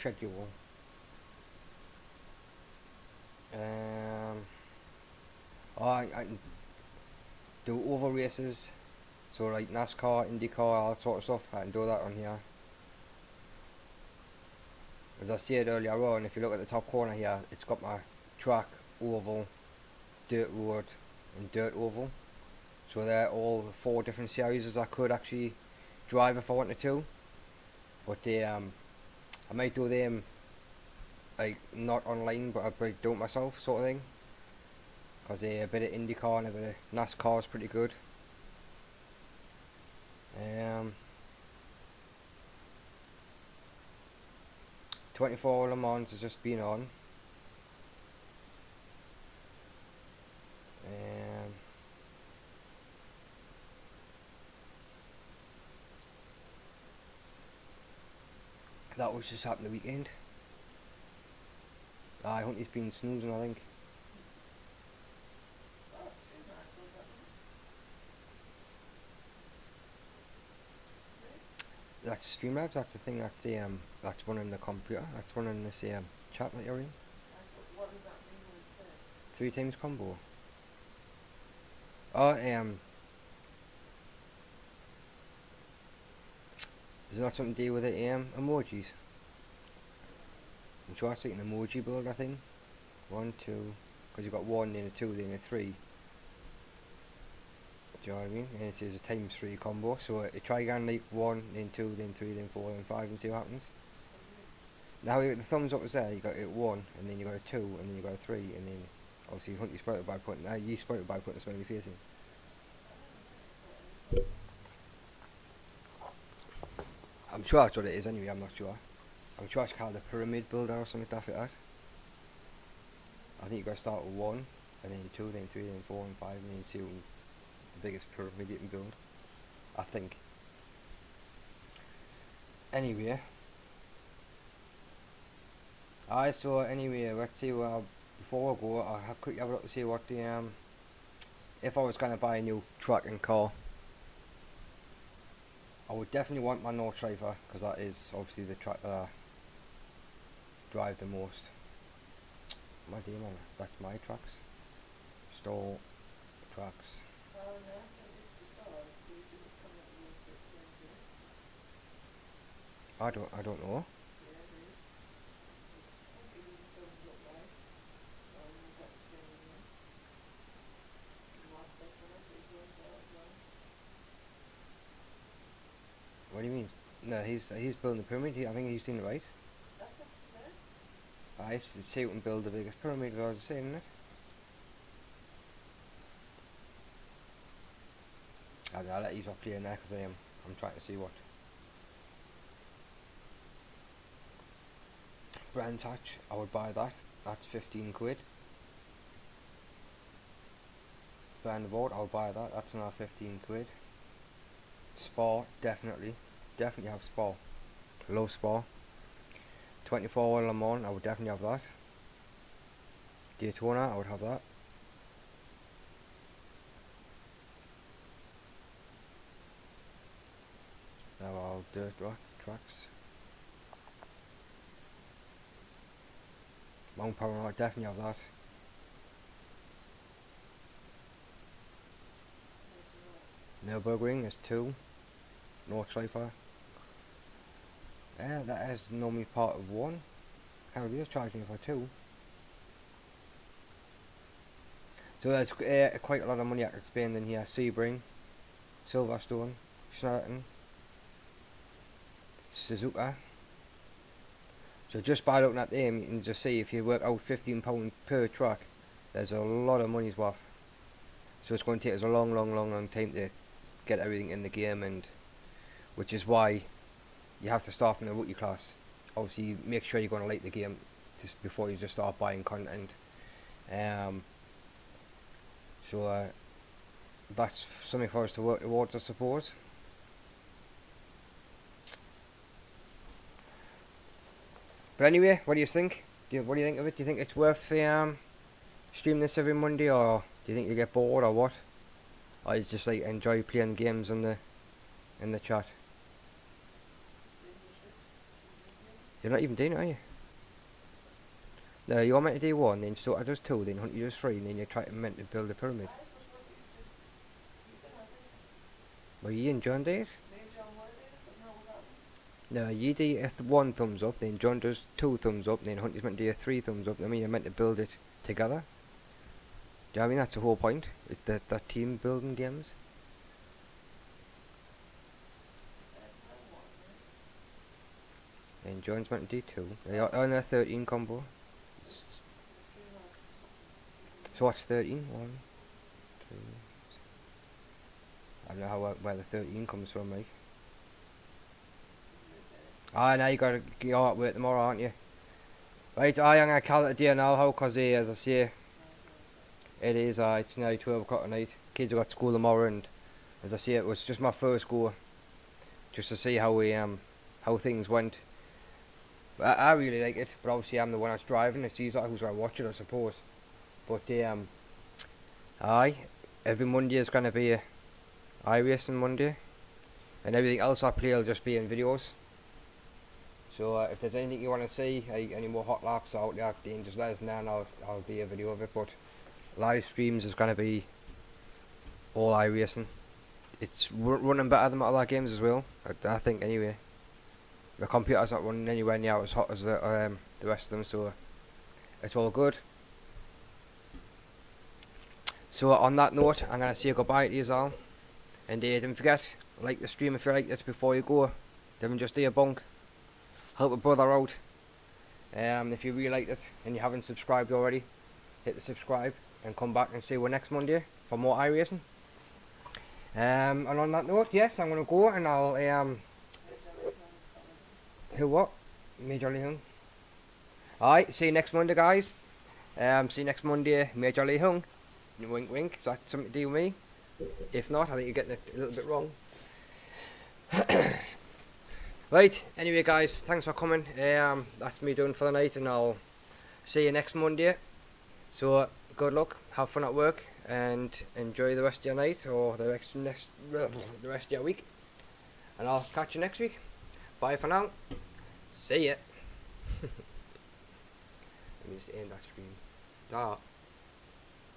Schedule. I can do oval races, so like NASCAR, IndyCar, all that sort of stuff. I can do that on here. As I said earlier on, if you look at the top corner here, it's got my track, oval, dirt road, and dirt oval. So they're all 4 different series I could actually drive if I wanted to. But I might do them like not online, but I might do it myself, sort of thing. Because a bit of IndyCar and a bit of NASCAR is pretty good. 24 Le Mans has just been on. That was just happened the weekend. I think he's been snoozing, I think. That's Streamlabs, that's the thing that's running the computer, that's running this chat that you're in. 3 times combo. Oh, is it not something to do with the emojis? I'm sure it's like an emoji build, I think. 1, 2, because you've got 1, then a 2, then a 3. Do you know what I mean? And it says a times 3 combo. So try again like 1, then 2, then 3, then 4, then 5 and see what happens. Now the thumbs up was there, you got a 1, and then you got a 2, and then you got a 3, and then obviously you spoke it by putting a smiley face in. I'm sure that's what it is anyway, I'm not sure. I'm sure it's called a pyramid builder or something like that. I think you got to start with 1, and then 2, then 3, then 4, and 5, and then see the biggest pyramid you can build. I think. Anyway. So anyway, let's see, before I go, I'll quickly have a look to see what the, if I was going to buy a new truck and car. I would definitely want my North Striker, because that is obviously the truck that I drive the most. My dear man, that's my trucks. Store trucks. I don't know. What do you mean? No, he's building the pyramid. I think he's doing it right. I see we can build the biggest pyramid, as I was saying, isn't it? I'll let you talk to you now, because I'm trying to see what brand hatch. I would buy that. That's 15 quid. Brand board, I would buy that. That's another 15 quid. Spa, definitely have Spa. Love Spa. 24 Le Mans, I would definitely have that. Daytona, I would have that. Now all dirt rock tracks. Mount Power, I definitely have that. Nürburgring is 2. Nordschleifer. Yeah, that is normally part of 1. Can't believe it's charging for 2. So there's quite a lot of money I could spend in here. Sebring, Silverstone, Snarton, Suzuka. So just by looking at them, you can just see if you work out £15 per track, there's a lot of money's worth. So it's going to take us a long time to get everything in the game, and which is why you have to start from the rookie class. Obviously, make sure you're going to like the game just before you just start buying content. So that's something for us to work towards, I suppose. But anyway, what do you think? What do you think of it? Do you think it's worth streaming this every Monday, or do you think you get bored, or what? Or you just like enjoy playing games in the chat? You're not even doing it, are you? No, you're meant to do 1, then Stuart does 2, then Hunty does 3, and then you're meant to build a pyramid. Well, you and John did? No, you do 1 thumbs up, then John does 2 thumbs up, then Hunty's meant to do 3 thumbs up. I mean, you're meant to build it together. Do you know what I mean? That's the whole point. It's that team building games. And John's meant to do 2. They're on a 13 combo. So what's 13? 1, 2. I don't know where the 13 comes from, Mike. Ah, now you gotta go out work tomorrow, aren't you? Right, I'm gonna call it a day now, because as I say, it is, it's now 12 o'clock at night. Kids have got school tomorrow, and as I say, it was just my first go, just to see how things went. But I really like it, but obviously I'm the one that's driving. It's easier who's gonna watch it, I suppose. But aye, every Monday is gonna be a iRacing Monday, and everything else I play will just be in videos. So if there's anything you want to see, any more hot laps out there, then just let us know, and I'll do a video of it. But live streams is gonna be all iRacing. It's running better than other games as well, I think. Anyway, the computer's not running anywhere near as hot as the rest of them, so it's all good. So on that note, I'm gonna say goodbye to you all, and don't forget, like the stream if you liked it before you go. Don't just do a bunk. Help a brother out. If you really liked it and you haven't subscribed already, hit the subscribe and come back and see you next Monday for more iRacing. And on that note, yes, I'm gonna go, and I'll who what? Major Lee Hung. Alright, see you next Monday, guys. See you next Monday, Major Lee Hung. Wink wink, is that something to do with me? If not, I think you're getting it a little bit wrong. Right, anyway guys, thanks for coming. That's me done for the night, and I'll see you next Monday. So good luck, have fun at work, and enjoy the rest of your night, or the rest of your week. And I'll catch you next week. Bye for now. See ya. Let me just end that stream.